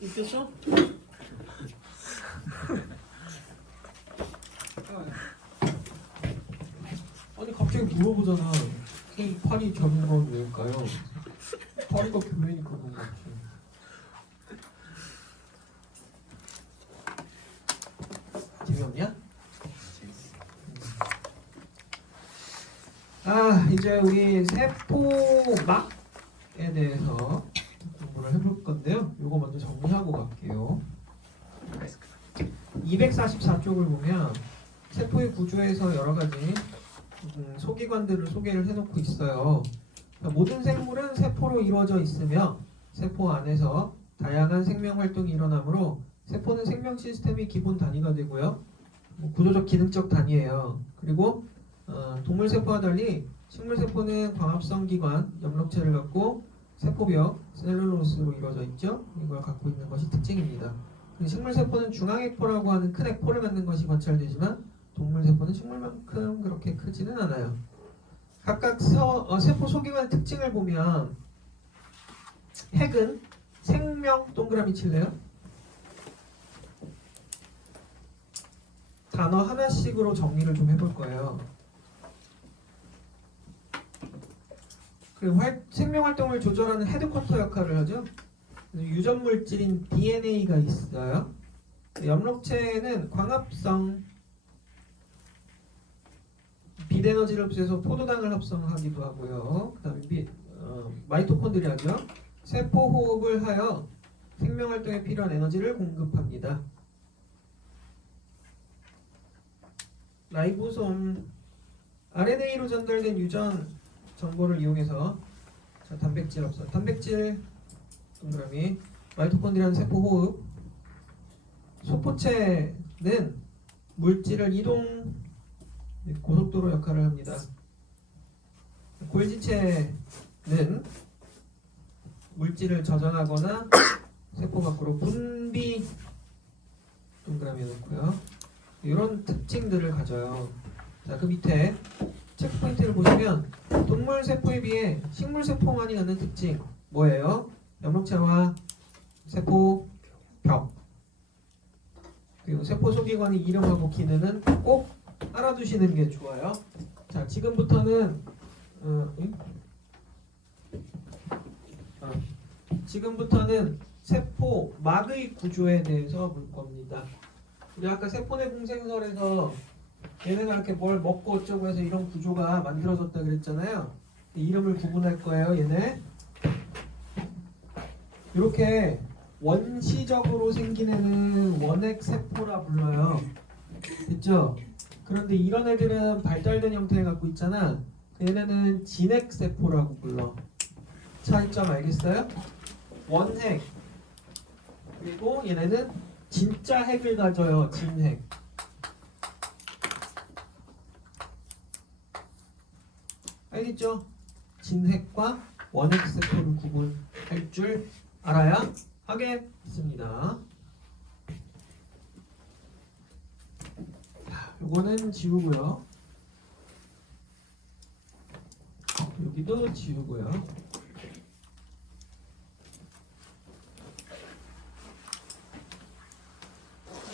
있겠어? 아니 갑자기 물어보잖아. K8이 적은 건 왜일까요? 8이가 교회니까 그런 거지. 재미없냐? 이제 우리 세포막에 대해서 공부를 해볼 건데요. 이거 먼저 정리하고 갈게요. 244쪽을 보면 세포의 구조에서 여러 가지 소기관들을 소개를 해놓고 있어요. 모든 생물은 세포로 이루어져 있으며 세포 안에서 다양한 생명 활동이 일어나므로 세포는 생명 시스템의 기본 단위가 되고요. 구조적 기능적 단위예요. 그리고 동물 세포와 달리 식물 세포는 광합성 기관, 엽록체를 갖고 세포벽, 셀룰로스로 이루어져 있죠. 이걸 갖고 있는 것이 특징입니다. 식물 세포는 중앙액포라고 하는 큰 액포를 갖는 것이 관찰되지만 동물 세포는 식물만큼 그렇게 크지는 않아요. 각각 세포 소기관의 특징을 보면 핵은 생명 동그라미 칠래요? 단어 하나씩으로 정리를 좀 해볼 거예요. 그리고 생명 활동을 조절하는 헤드쿼터 역할을 하죠. 유전 물질인 DNA가 있어요. 엽록체는 광합성 빛에너지를 흡수해서 포도당을 합성하기도 하고요. 그 다음에 마이토콘드리아죠. 세포 호흡을 하여 생명 활동에 필요한 에너지를 공급합니다. 라이보솜 RNA로 전달된 유전 정보를 이용해서 단백질 합성, 단백질 동그라미, 마이토콘드리아는 세포 호흡, 소포체는 물질을 이동 고속도로 역할을 합니다. 골지체는 물질을 저장하거나 세포 밖으로 분비 동그라미 놓고요. 이런 특징들을 가져요. 자, 그 밑에 체크포인트를 보시면 동물 세포에 비해 식물 세포만이 갖는 특징 뭐예요? 엽록체와 세포 벽, 그리고 세포 소기관의 이름하고 기능은 꼭 알아두시는 게 좋아요. 자, 지금부터는 세포막의 구조에 대해서 볼 겁니다. 우리 아까 세포내 공생설에서 얘네가 이렇게 뭘 먹고 어쩌고 해서 이런 구조가 만들어졌다 그랬잖아요. 이름을 구분할 거예요. 얘네 이렇게 원시적으로 생긴 애는 원핵세포라 불러요. 됐죠? 그런데 이런 애들은 발달된 형태를 갖고 있잖아. 얘네는 진핵세포라고 불러. 차이점 알겠어요? 원핵, 그리고 얘네는 진짜 핵을 가져요. 진핵. 알겠죠? 진핵과 원핵세포를 구분할 줄 알아야 하겠습니다. 요거는 지우고요. 여기도 지우고요.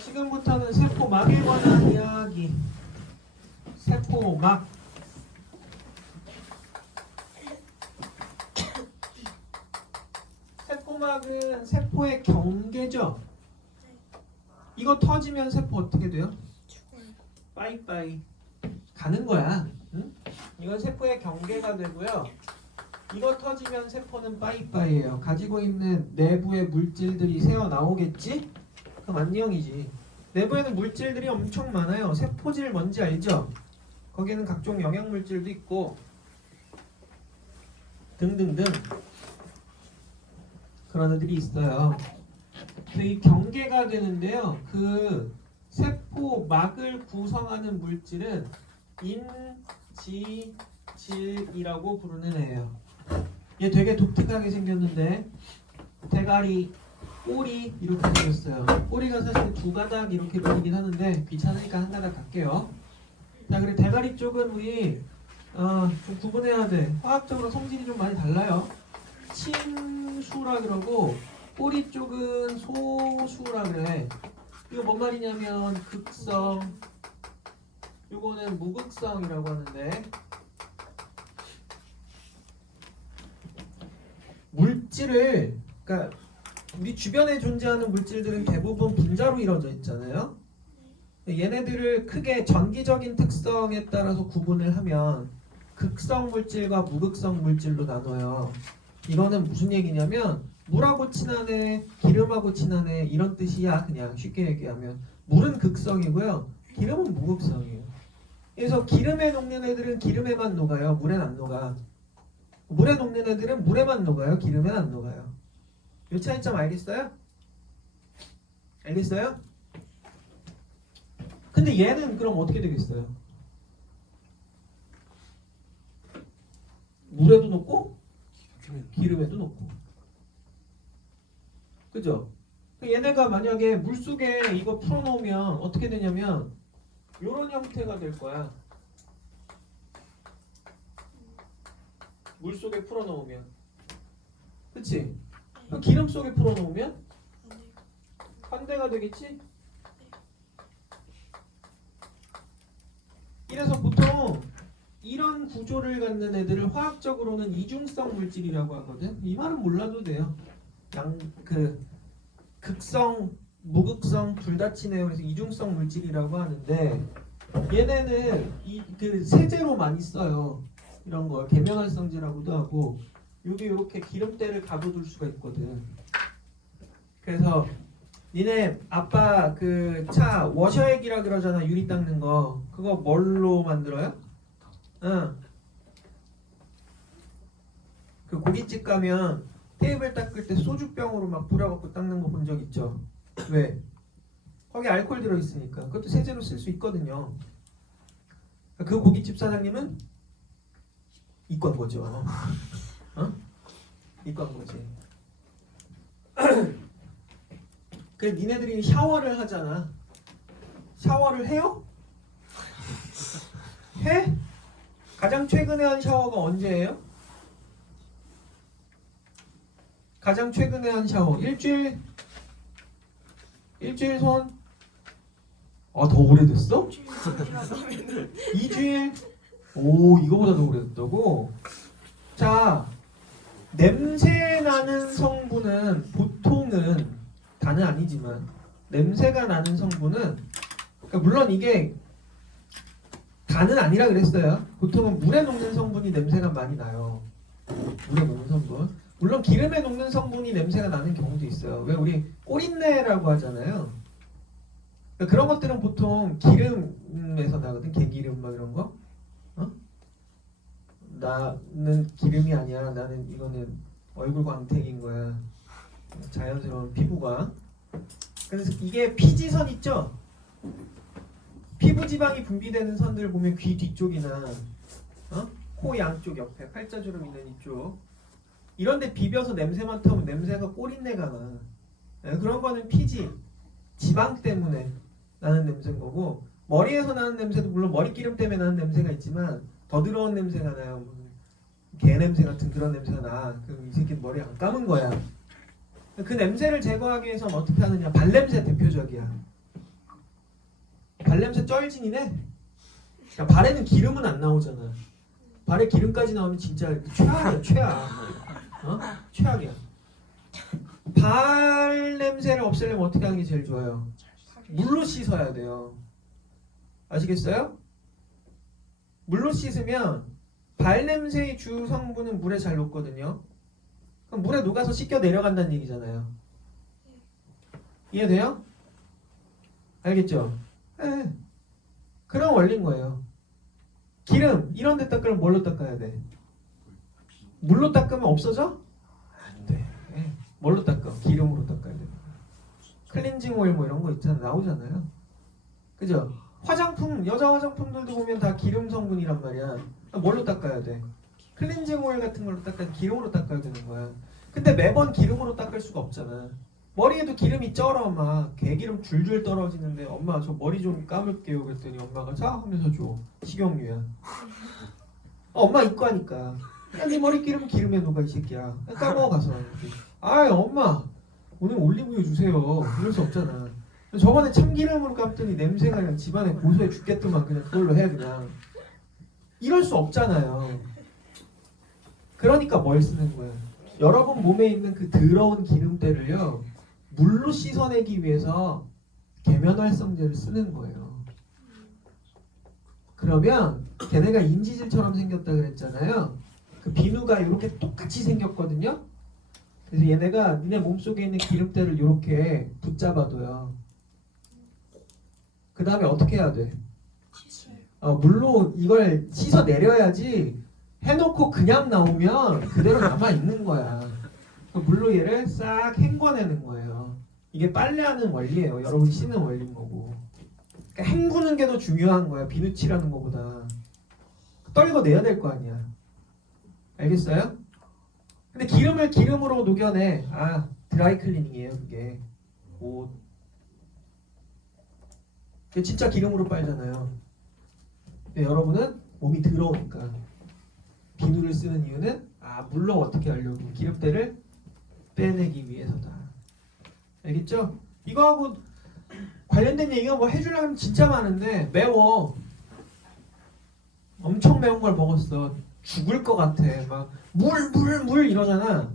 지금부터는 세포막에 관한 이야기. 세포막. 세포막은 세포의 경계죠. 이거 터지면 세포 어떻게 돼요? 빠이빠이 가는 거야. 응? 이건 세포의 경계가 되고요. 이거 터지면 세포는 빠이빠이예요. 가지고 있는 내부의 물질들이 새어 나오겠지? 그럼 안녕이지. 내부에는 물질들이 엄청 많아요. 세포질 뭔지 알죠? 거기에는 각종 영양 물질도 있고 등등등 그런 애들이 있어요. 그래서 이 경계가 되는데요. 그 세포막을 구성하는 물질은 인지질이라고 부르는 애예요. 얘 되게 독특하게 생겼는데 대가리, 꼬리 이렇게 생겼어요. 꼬리가 사실 두 가닥 이렇게 보이긴 하는데 귀찮으니까 한 가닥 갈게요. 자, 그리고 대가리 쪽은 우리 좀 구분해야 돼. 화학적으로 성질이 좀 많이 달라요. 침수라 그러고 꼬리 쪽은 소수라 그래. 이거 뭔 말이냐면 극성, 요거는 무극성이라고 하는데 물질을, 그러니까 우리 주변에 존재하는 물질들은 대부분 분자로 이루어져 있잖아요. 얘네들을 크게 전기적인 특성에 따라서 구분을 하면 극성 물질과 무극성 물질로 나눠요. 이거는 무슨 얘기냐면 물하고 친하네, 기름하고 친하네 이런 뜻이야. 그냥 쉽게 얘기하면 물은 극성이고요, 기름은 무극성이에요. 그래서 기름에 녹는 애들은 기름에만 녹아요. 물엔 안 녹아. 물에 녹는 애들은 물에만 녹아요. 기름엔 안 녹아요. 이 차이점 알겠어요? 알겠어요? 근데 얘는 그럼 어떻게 되겠어요? 물에도 녹고 기름에도 녹고, 그죠? 얘네가 만약에 물속에 이거 풀어놓으면 어떻게 되냐면 이런 형태가 될 거야. 물속에 풀어놓으면, 그치? 기름 속에 풀어놓으면 환대가 되겠지? 이래서 보통 이런 구조를 갖는 애들을 화학적으로는 이중성 물질이라고 하거든. 이 말은 몰라도 돼요. 극성, 무극성 둘 다 치네요. 그래서 이중성 물질이라고 하는데 얘네는 세제로 많이 써요. 이런 걸 계면활성제라고도 하고, 여기 이렇게 기름때를 가둬둘 수가 있거든. 그래서 니네 아빠 그 차 워셔액이라 그러잖아. 유리 닦는 거. 그거 뭘로 만들어요? 응. 그 고깃집 가면 테이블 닦을 때 소주병으로 막 불어갖고 닦는 거 본 적 있죠? 왜? 거기 알코올 들어있으니까. 그것도 세제로 쓸 수 있거든요. 그 고깃집 사장님은 이과인 거죠. 어? 이과인 거지. 그 니네들이 샤워를 하잖아. 샤워를 해요? 해? 가장 최근에 한 샤워가 언제예요? 가장 최근에 한 샤워 일주일 손? 아, 더 오래됐어? 2주일? 오, 이거보다 더 오래됐다고? 자, 냄새 나는 성분은 보통은, 다는 아니지만 냄새가 나는 성분은, 그러니까 물론 이게 다는 아니라 그랬어요. 보통은 물에 녹는 성분이 냄새가 많이 나요. 물에 녹는 성분. 물론 기름에 녹는 성분이 냄새가 나는 경우도 있어요. 왜 우리 꼬린내라고 하잖아요. 그러니까 그런 것들은 보통 기름에서 나거든. 개기름 뭐 이런 거. 어? 나는 기름이 아니야. 나는 이거는 얼굴 광택인 거야. 자연스러운 피부가. 그래서 이게 피지선 있죠? 피부 지방이 분비되는 선들 보면 귀 뒤쪽이나 코 양쪽 옆에 팔자주름 있는 이쪽 이런데 비벼서 냄새 맡으면 냄새가 꼬린내가 나. 그런 거는 피지, 지방 때문에 나는 냄새인 거고, 머리에서 나는 냄새도 물론 머리기름 때문에 나는 냄새가 있지만 더 더러운 냄새가 나요. 개 냄새 같은 그런 냄새가 나. 그럼 이 새끼 머리 안 감은 거야. 그 냄새를 제거하기 위해서는 어떻게 하느냐. 발냄새 대표적이야. 발냄새 쩔진이네. 야, 발에는 기름은 안 나오잖아. 발에 기름까지 나오면 진짜 최악이야, 최악. 최악이야. 발 냄새를 없애려면 어떻게 하는 게 제일 좋아요? 물로 씻어야 돼요. 아시겠어요? 물로 씻으면 발 냄새의 주 성분은 물에 잘 녹거든요. 그럼 물에 녹아서 씻겨 내려간다는 얘기잖아요. 이해돼요? 알겠죠? 네. 그런 원리인 거예요. 기름 이런 데 닦으면 뭘로 닦아야 돼? 물로 닦으면 없어져? 안 돼. 네. 뭘로 닦아? 기름으로 닦아야 돼. 클렌징 오일 뭐 이런 거 있잖아. 나오잖아요. 그죠? 화장품, 여자 화장품들도 보면 다 기름 성분이란 말이야. 뭘로 닦아야 돼? 클렌징 오일 같은 걸로 닦아야 기름으로 닦아야 되는 거야. 근데 매번 기름으로 닦을 수가 없잖아. 머리에도 기름이 쩔어. 막 개기름 줄줄 떨어지는데 엄마 저 머리 좀 감을게요 그랬더니 엄마가 자 하면서 줘. 식용유야. 엄마 이과니까. 야, 네 머리 기름 기름에 녹아 이 새끼야. 까먹어 가서. 아이 엄마 오늘 올리브유 주세요. 이럴 수 없잖아. 저번에 참기름으로 감더니 냄새가 그냥 집안에 고소해 죽겠더만 그냥 그걸로 해 그냥. 이럴 수 없잖아요. 그러니까 뭘 쓰는 거야? 여러분 몸에 있는 그 더러운 기름때를요 물로 씻어내기 위해서 계면활성제를 쓰는 거예요. 그러면 걔네가 인지질처럼 생겼다 그랬잖아요. 그 비누가 이렇게 똑같이 생겼거든요. 그래서 얘네가 니네 몸속에 있는 기름때를 이렇게 붙잡아둬요. 그 다음에 어떻게 해야 돼? 물로 이걸 씻어내려야지 해놓고 그냥 나오면 그대로 남아있는 거야. 물로 얘를 싹 헹궈내는 거예요. 이게 빨래하는 원리예요. 여러분이 씻는 원리인 거고. 그러니까 헹구는 게 더 중요한 거야. 비누칠하는 거보다. 떨궈내야 될 거 아니야. 알겠어요? 근데 기름을 기름으로 녹여내. 드라이클리닝이에요 그게. 옷. 그게 진짜 기름으로 빨잖아요. 근데 여러분은 몸이 더러우니까 비누를 쓰는 이유는 물로 어떻게 하려고 기름때를 빼내기 위해서다. 알겠죠? 이거하고 관련된 얘기가 뭐 해주려면 진짜 많은데 매워. 엄청 매운 걸 먹었어. 죽을 것 같아. 막 물 이러잖아.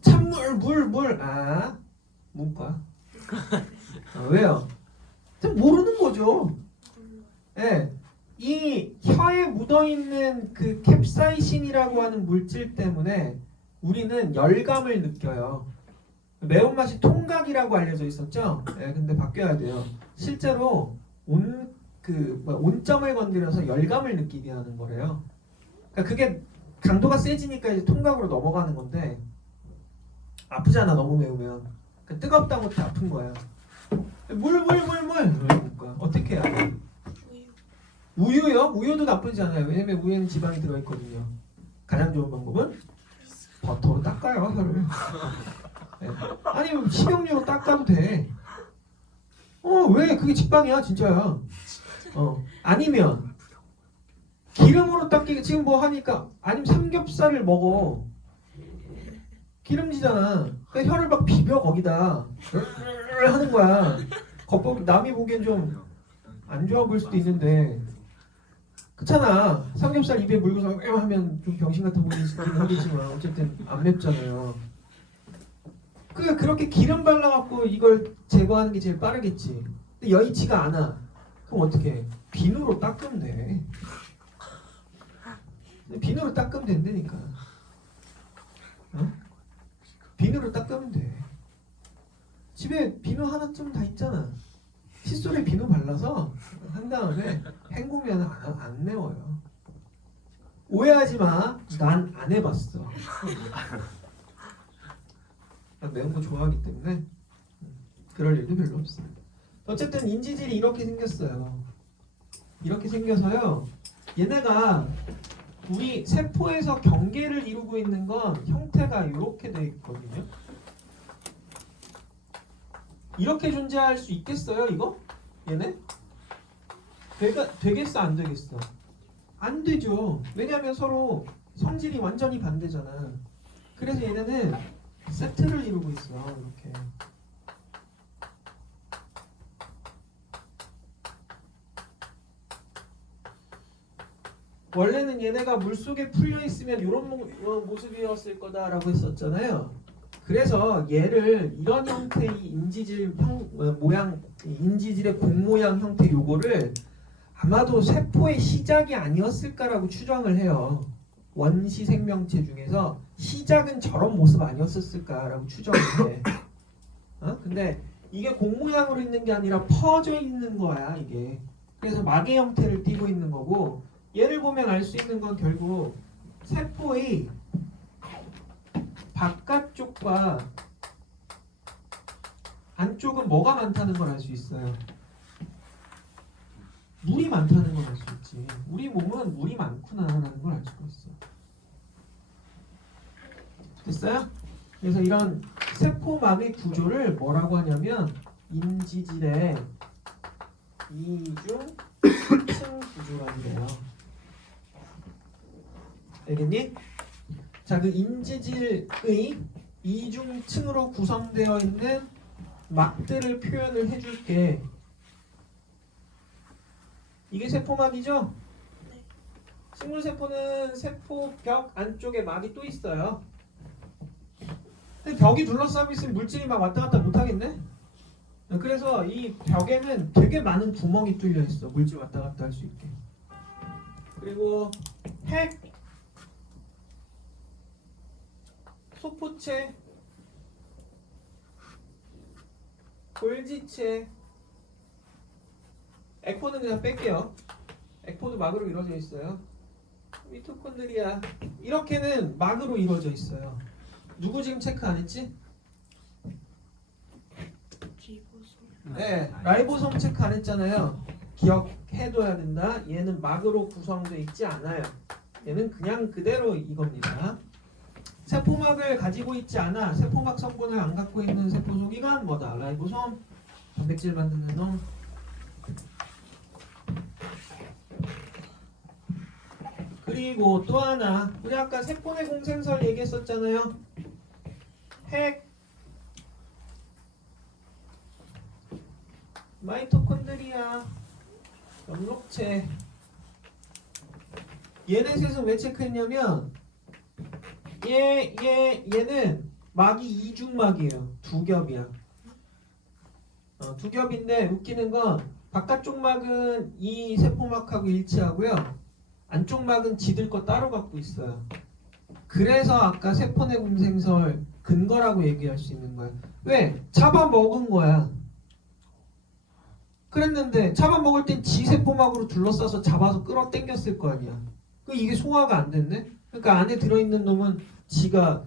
찬물 물. 문과. 왜요? 모르는 거죠. 네. 이 혀에 묻어있는 그 캡사이신이라고 하는 물질 때문에 우리는 열감을 느껴요. 매운맛이 통각이라고 알려져 있었죠? 네, 근데 바뀌어야 돼요. 실제로 온점을 건드려서 열감을 느끼게 하는 거래요. 그러니까 그게 강도가 세지니까 이제 통각으로 넘어가는 건데 아프잖아 너무 매우면. 그러니까 뜨겁다고 다 아픈 거야. 물. 그러니까 어떻게 해야 돼? 우유요? 우유도 나쁘지 않아요. 왜냐면 우유에는 지방이 들어있거든요. 가장 좋은 방법은 버터로 닦아요 혀를. 네. 아니 식용유로 닦아도 돼. 왜? 그게 직방이야 진짜야. 아니면 기름으로 닦기 지금 뭐 하니까 아니면 삼겹살을 먹어. 기름지잖아. 그러니까 혀를 막 비벼 거기다 하는 거야. 겉보기 남이 보기엔 좀 안 좋아 보일 수도 있는데 그렇잖아. 삼겹살 입에 물고서 하면 좀 병신 같아 보이긴 하겠지만 어쨌든 안 맵잖아요. 그렇게 기름 발라갖고 이걸 제거하는 게 제일 빠르겠지. 근데 여의치가 않아. 그럼 어떻게 해? 비누로 닦으면 돼. 비누로 닦으면 된다니까. 비누로 닦으면 돼. 집에 비누 하나쯤 다 있잖아. 칫솔에 비누 발라서 한 다음에 헹구면 안 매워요. 오해하지 마. 난 안 해봤어. 난 매운 거 좋아하기 때문에 그럴 일도 별로 없어요. 어쨌든 인지질이 이렇게 생겼어요. 이렇게 생겨서요. 얘네가 우리 세포에서 경계를 이루고 있는 건 형태가 이렇게 돼 있거든요. 이렇게 존재할 수 있겠어요, 이거? 얘네? 되겠어, 안 되겠어? 안 되죠. 왜냐하면 서로 성질이 완전히 반대잖아. 그래서 얘네는 세트를 이루고 있어, 이렇게. 원래는 얘네가 물속에 풀려 있으면 이런 모습이었을 거다라고 했었잖아요. 그래서 얘를 이런 형태의 인지질 모양, 인지질의 공 모양 형태 요거를 아마도 세포의 시작이 아니었을까라고 추정을 해요. 원시 생명체 중에서 시작은 저런 모습 아니었을까라고 추정을 해. 근데 이게 공 모양으로 있는 게 아니라 퍼져 있는 거야 이게. 그래서 막의 형태를 띠고 있는 거고, 얘를 보면 알 수 있는 건 결국 세포의 바깥쪽과 안쪽은 뭐가 많다는 걸 알 수 있어요. 물이 많다는 걸 알 수 있지. 우리 몸은 물이 많구나라는 걸 알 수가 있어. 됐어요? 그래서 이런 세포막의 구조를 뭐라고 하냐면 인지질의 이중 층 구조라고 해요. 알겠니? 자, 그 인지질의 이중층으로 구성되어 있는 막들을 표현을 해줄게. 이게 세포막이죠? 식물세포는 세포벽 안쪽에 막이 또 있어요. 근데 벽이 둘러싸고 있으면 물질이 막 왔다 갔다 못 하겠네? 그래서 이 벽에는 되게 많은 구멍이 뚫려 있어. 물질 왔다 갔다 할 수 있게. 그리고 핵, 소포체, 골지체, 에코는 그냥 뺄게요. 에코도 막으로 이루어져 있어요. 미토콘드리아 이렇게는 막으로 이루어져 있어요. 누구 지금 체크 안 했지? 네, 라이보솜 체크 안 했잖아요. 기억해둬야 된다. 얘는 막으로 구성되어 있지 않아요. 얘는 그냥 그대로 이겁니다. 세포막을 가지고 있지 않아 세포막 성분을 안 갖고 있는 세포 소기관 뭐다? 라이보솜, 단백질 만드는 놈. 그리고 또 하나, 우리 아까 세포 내 공생설 얘기했었잖아요. 핵, 마이토콘드리아, 연록체. 얘네 셋은 왜 체크했냐면 얘는 막이 이중막이에요. 두 겹이야. 두 겹인데 웃기는 건 바깥쪽 막은 이 세포막하고 일치하고요. 안쪽 막은 지들 거 따로 갖고 있어요. 그래서 아까 세포내 공생설 근거라고 얘기할 수 있는 거예요. 왜? 잡아먹은 거야. 그랬는데 잡아먹을 땐 지 세포막으로 둘러싸서 잡아서 끌어당겼을 거 아니야. 이게 소화가 안 됐네? 그러니까 안에 들어있는 놈은 지가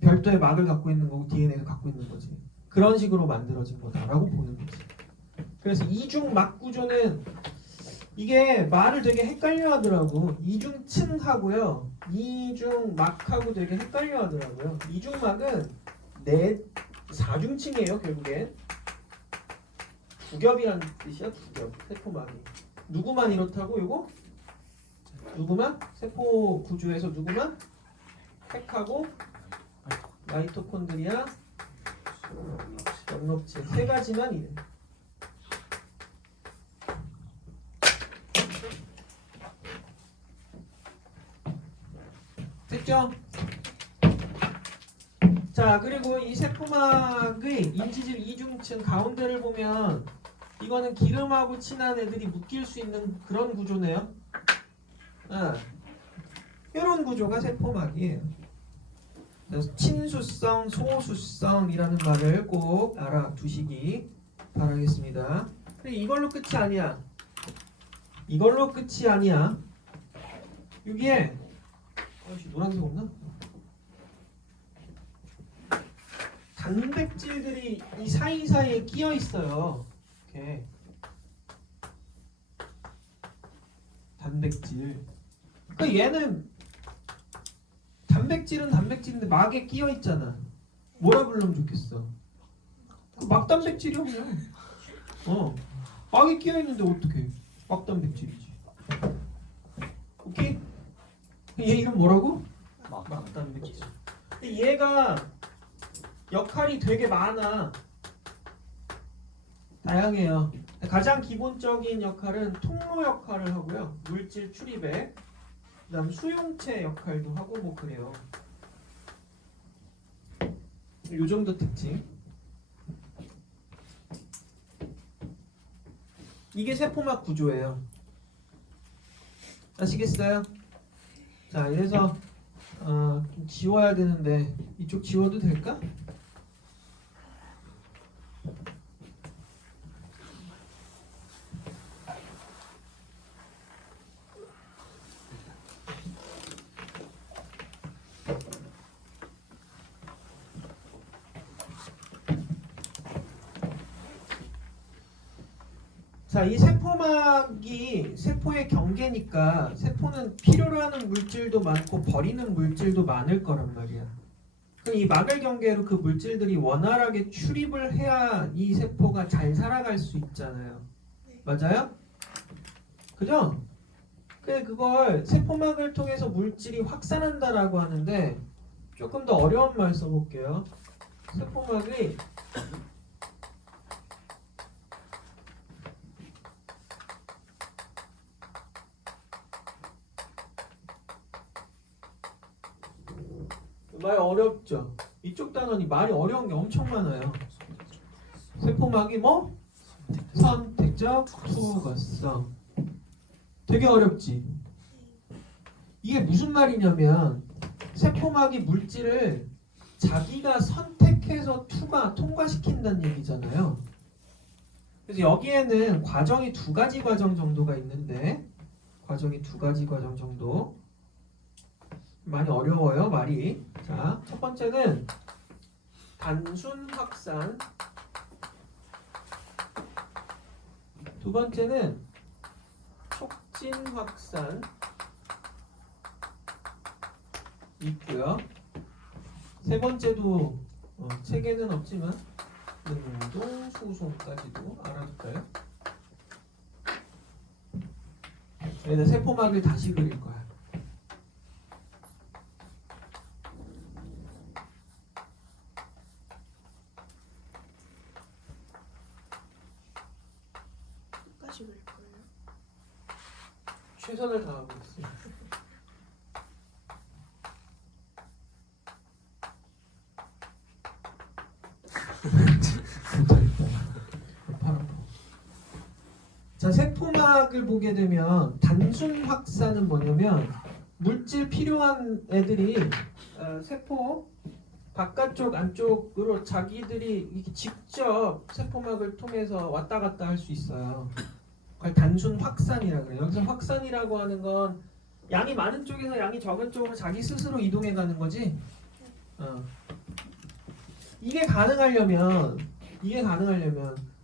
별도의 막을 갖고 있는 거고 DNA를 갖고 있는 거지. 그런 식으로 만들어진 거다라고 보는 거지. 그래서 이중막 구조는 이게 말을 되게 헷갈려 하더라고. 이중층하고요. 이중막하고 되게 헷갈려 하더라고요. 이중막은 사중층이에요, 결국엔. 두 겹이란 뜻이야, 두 겹. 세포막이. 누구만 이렇다고, 요거? 누구만? 세포 구조에서 누구만? 핵하고 마이토콘드리아, 연록체 세 가지만 이래. 됐죠? 자, 그리고 이 세포막의 인지질 이중층 가운데를 보면 이거는 기름하고 친한 애들이 묶일 수 있는 그런 구조네요. 이런 구조가 세포막이에요. 그래서 친수성, 소수성이라는 말을 꼭 알아두시기 바라겠습니다. 근데 이걸로 끝이 아니야. 이걸로 끝이 아니야. 여기에 노란색 없나? 단백질들이 이 사이사이에 끼어 있어요. 이렇게 단백질. 그러니까 얘는 단백질은 단백질인데 막에 끼어 있잖아. 뭐라 부르면 좋겠어? 막단백질이야 그냥. 막에 끼어 있는데 어떻게? 막단백질이지. 오케이? 얘 이름 뭐라고? 막단백질. 근데 얘가 역할이 되게 많아. 다양해요. 가장 기본적인 역할은 통로 역할을 하고요. 물질 출입에. 그다음 수용체 역할도 하고 뭐 그래요. 요 정도 특징. 이게 세포막 구조예요. 아시겠어요? 자, 이래서 좀 지워야 되는데 이쪽 지워도 될까? 자, 이 세포막이 세포의 경계니까 세포는 필요로 하는 물질도 많고 버리는 물질도 많을 거란 말이야. 그럼 이 막을 경계로 그 물질들이 원활하게 출입을 해야 이 세포가 잘 살아갈 수 있잖아요. 맞아요? 그죠? 그걸 세포막을 통해서 물질이 확산한다라고 하는데 조금 더 어려운 말 써볼게요. 세포막이 말 어렵죠? 이쪽 단원이 말이 어려운 게 엄청 많아요. 세포막이 뭐? 선택적 투과성. 되게 어렵지? 이게 무슨 말이냐면 세포막이 물질을 자기가 선택해서 통과시킨다는 얘기잖아요. 그래서 여기에는 과정이 두 가지 과정 정도가 있는데 과정이 두 가지 과정 정도 많이 어려워요 말이. 자, 첫 번째는 단순 확산, 두 번째는 촉진 확산 있고요. 세 번째도 책에는 없지만 능동 수송까지도 알아둘까요? 얘는 세포막을 다시 그릴 거야. 끝까지 그릴 거예요? 최선을 다하고 있어요. 자, 세포막을 보게 되면 단순 확산은 뭐냐면 물질 필요한 애들이 세포 바깥쪽 안쪽으로 자기들이 이렇게 직접 세포막을 통해서 왔다 갔다 할 수 있어요. 그걸 단순 확산이라고 그래요. 여기서 확산이라고 하는 건 양이 많은 쪽에서 양이 적은 쪽으로 자기 스스로 이동해 가는 거지. 이게 가능하려면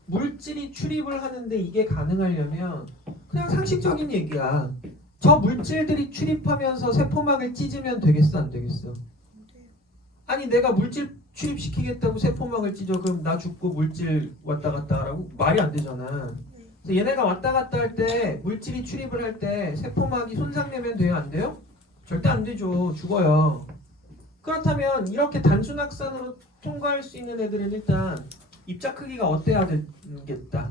물질이 출입을 하는데 이게 가능하려면 그냥 상식적인 얘기야. 저 물질들이 출입하면서 세포막을 찢으면 되겠어, 안 되겠어? 아니 내가 물질 출입시키겠다고 세포막을 찢어 그럼 나 죽고 물질 왔다 갔다 하라고? 말이 안 되잖아. 그래서 얘네가 왔다 갔다 할 때 물질이 출입을 할 때 세포막이 손상되면 돼요, 안 돼요? 절대 안 되죠. 죽어요. 그렇다면 이렇게 단순 확산으로 통과할 수 있는 애들은 일단 입자 크기가 어때야 되겠다.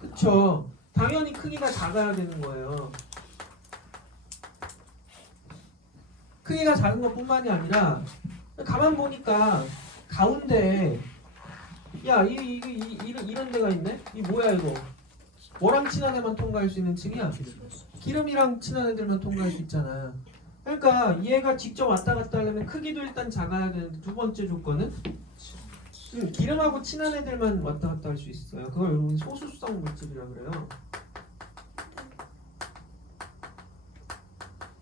그쵸? 당연히 크기가 작아야 되는 거예요. 크기가 작은 것뿐만이 아니라 가만 보니까 가운데 이런 데가 있네? 이 뭐야 이거? 뭐랑 친한 애만 통과할 수 있는 층이야? 기름이랑 친한 애들만 통과할 수 있잖아. 그러니까 얘가 직접 왔다 갔다 하려면 크기도 일단 작아야 되는데 두 번째 조건은 기름하고 친한 애들만 왔다 갔다 할 수 있어요. 그걸 여러분 소수성 물질이라고 그래요.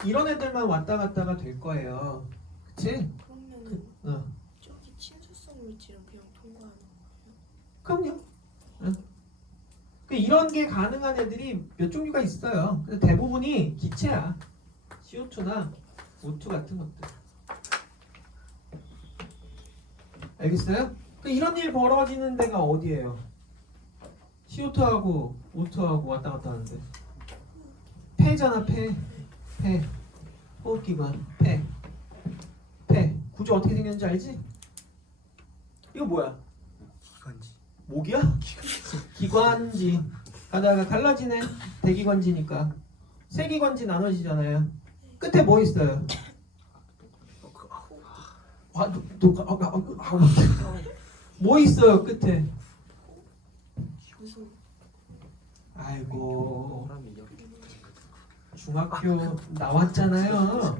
이런 애들만 왔다 갔다가 될 거예요. 그치? 그러면 저기 친수성 물질은 그냥 통과하는 거예요? 그럼요. 이런 게 가능한 애들이 몇 종류가 있어요. 근데 대부분이 기체야. CO2나 O2 같은 것들. 알겠어요? 이런 일 벌어지는 데가 어디예요? CO2하고 O2하고 왔다 갔다 하는데 폐잖아. 폐. 호흡기관. 폐. 구조 어떻게 생겼는지 알지? 이거 뭐야? 기관지. 목이야? 기관지. 가다가 갈라지네. 대기관지니까. 세기관지 나눠지잖아요. 끝에 뭐 있어요? 뭐 있어요 끝에? 무슨 아이고 중학교 나왔잖아요.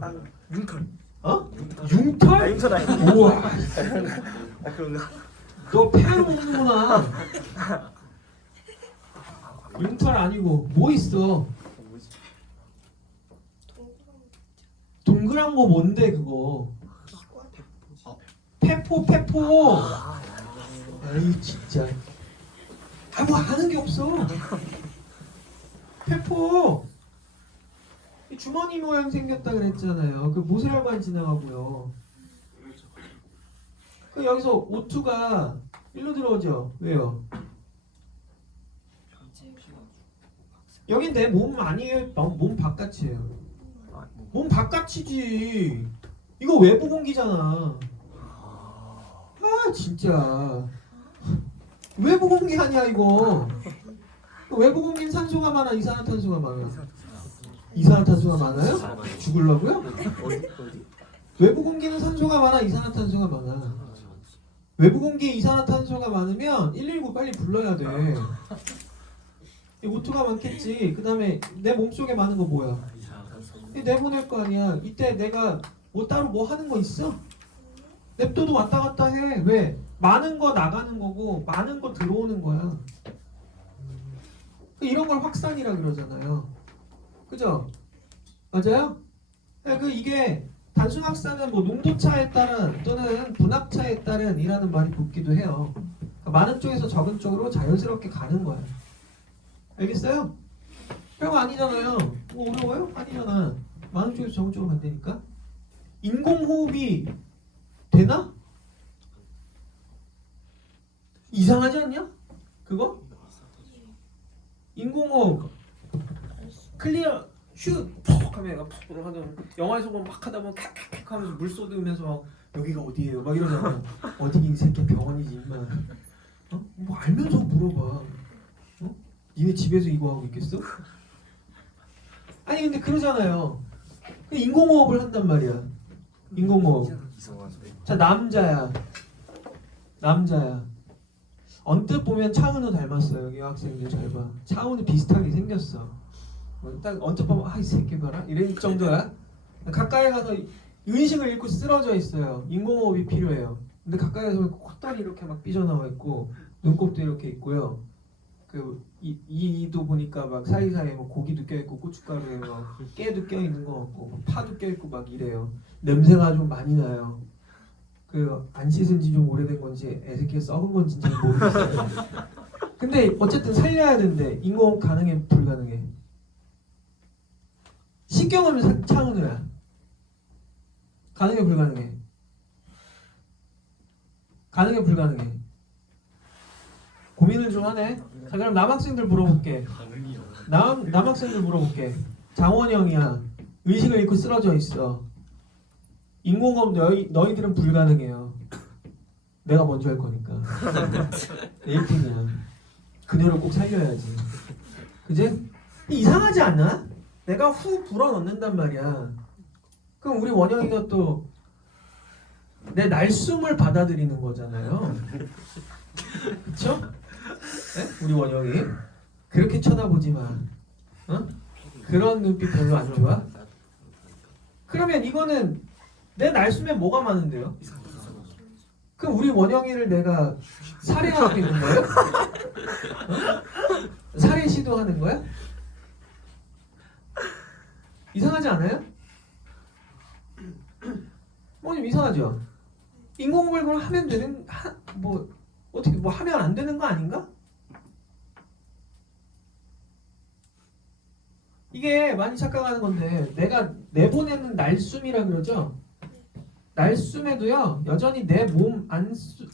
융털. 어? 융털? 융털 아니야? 우와, 그런가? 너 폐로 먹는구나. 융털 아니고 뭐 있어? 뭐지? 동그란 동그란 거 뭔데 그거? 기관? 페포. 아이 진짜. 뭐 아는 게 없어. 페포. 이 주머니 모양 생겼다 그랬잖아요. 그 모세혈관 지나가고요. 그 여기서 O2가 일로 들어오죠. 왜요? 여긴 내 몸 아니에요. 몸 바깥이에요. 몸 바깥이지. 이거 외부 공기잖아. 아 진짜 외부 공기하냐 이거. 외부 공기는 산소가 많아 이산화탄소가 많아? 이산화탄소가 많아요? 죽으려고요? 어디? 외부 공기는 산소가 많아 이산화탄소가 많아? 외부 공기에 이산화탄소가 많으면 119 빨리 불러야 돼. 이 오토가 많겠지. 그 다음에 내 몸속에 많은 거 뭐야? 내보낼 거 아니야. 이때 내가 뭐 따로 뭐 하는 거 있어? 냅둬도 왔다 갔다 해. 왜? 많은 거 나가는 거고 많은 거 들어오는 거야. 이런 걸 확산이라 그러잖아요. 그죠? 맞아요? 이게 단순 확산은 뭐 농도차에 따른 또는 분압차에 따른 이라는 말이 붙기도 해요. 그러니까 많은 쪽에서 적은 쪽으로 자연스럽게 가는 거야. 알겠어요? 별거 아니잖아요. 뭐 어려워요? 아니잖아. 많은 쪽에서 적은 쪽으로 간다니까. 인공호흡이 되나? 이상하지 않냐? 그거? 인공호흡 클리어 슛 하면 푹 하던 영화에서 보면 막 하다 보면 칵칵칵 하면서 물 쏟으면서 막 여기가 어디예요? 막 이러잖아. 어디 이 새끼 병원이지 임마. 어? 뭐 알면서 물어봐. 어? 니네 집에서 이거 하고 있겠어? 아니 근데 그러잖아요. 인공호흡을 한단 말이야. 인공호흡. 자 남자야. 언뜻 보면 차은우 닮았어요. 여기 학생들 잘 봐. 차은우 비슷하게 생겼어. 딱 언뜻 보면 아 이 새끼 봐라 이런 정도야. 가까이 가서 의식을 잃고 쓰러져 있어요. 인공호흡이 필요해요. 근데 가까이 가서 콧다리 이렇게 막 삐져나와 있고 눈곱도 이렇게 있고요. 이도 보니까 막 사이사이에 뭐 고기도 껴있고 고춧가루에 막 깨도 껴있는 거 같고 파도 껴있고 막 이래요. 냄새가 좀 많이 나요. 안 씻은 지 좀 오래된 건지 애새끼 썩은 건지 잘 모르겠어요. 근데 어쨌든 살려야 된대. 인공호흡 가능해 불가능해? 신경은 차은우야. 가능해 불가능해? 가능해 불가능해? 고민을 좀 하네. 자 그럼 남학생들 물어볼게. 남학생들 물어볼게. 장원영이야. 의식을 잃고 쓰러져 있어. 인공호흡 너희들은 불가능해요. 내가 먼저 할 거니까. 내 1등이야. 그녀를 꼭 살려야지. 그지? 이상하지 않아? 내가 후 불어넣는단 말이야. 그럼 우리 원영이가 또 내 날숨을 받아들이는 거잖아요. 그쵸? 네? 우리 원영이 그렇게 쳐다보지 마. 어? 그런 눈빛 별로 안 좋아? 그러면 이거는 내 날숨에 뭐가 많은데요? 그럼 우리 원영이를 내가 살해하고 있는 거예요? 어? 살해 시도하는 거야? 이상하지 않아요? 뭐 좀 이상하죠? 인공호흡을 그럼 하면 되는 뭐 어떻게 뭐 하면 안 되는 거 아닌가? 이게 많이 착각하는 건데 내가 내보내는 날숨이라 그러죠? 날숨에도요 여전히 내 몸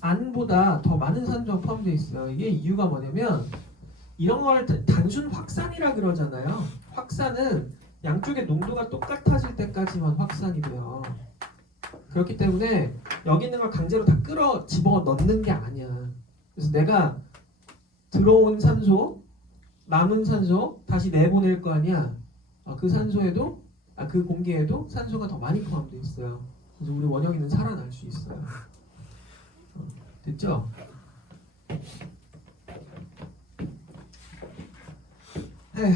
안보다 더 많은 산소가 포함되어 있어요. 이게 이유가 뭐냐면 이런 걸 단순 확산이라 그러잖아요. 확산은 양쪽의 농도가 똑같아질 때까지만 확산이 돼요. 그렇기 때문에 여기 있는 걸 강제로 다 끌어 집어 넣는 게 아니야. 그래서 내가 들어온 산소, 남은 산소 다시 내보낼 거 아니야. 그 산소에도 그 공기에도 산소가 더 많이 포함되어 있어요. 그래서 우리 원영이는 살아날 수 있어요. 됐죠? 에휴,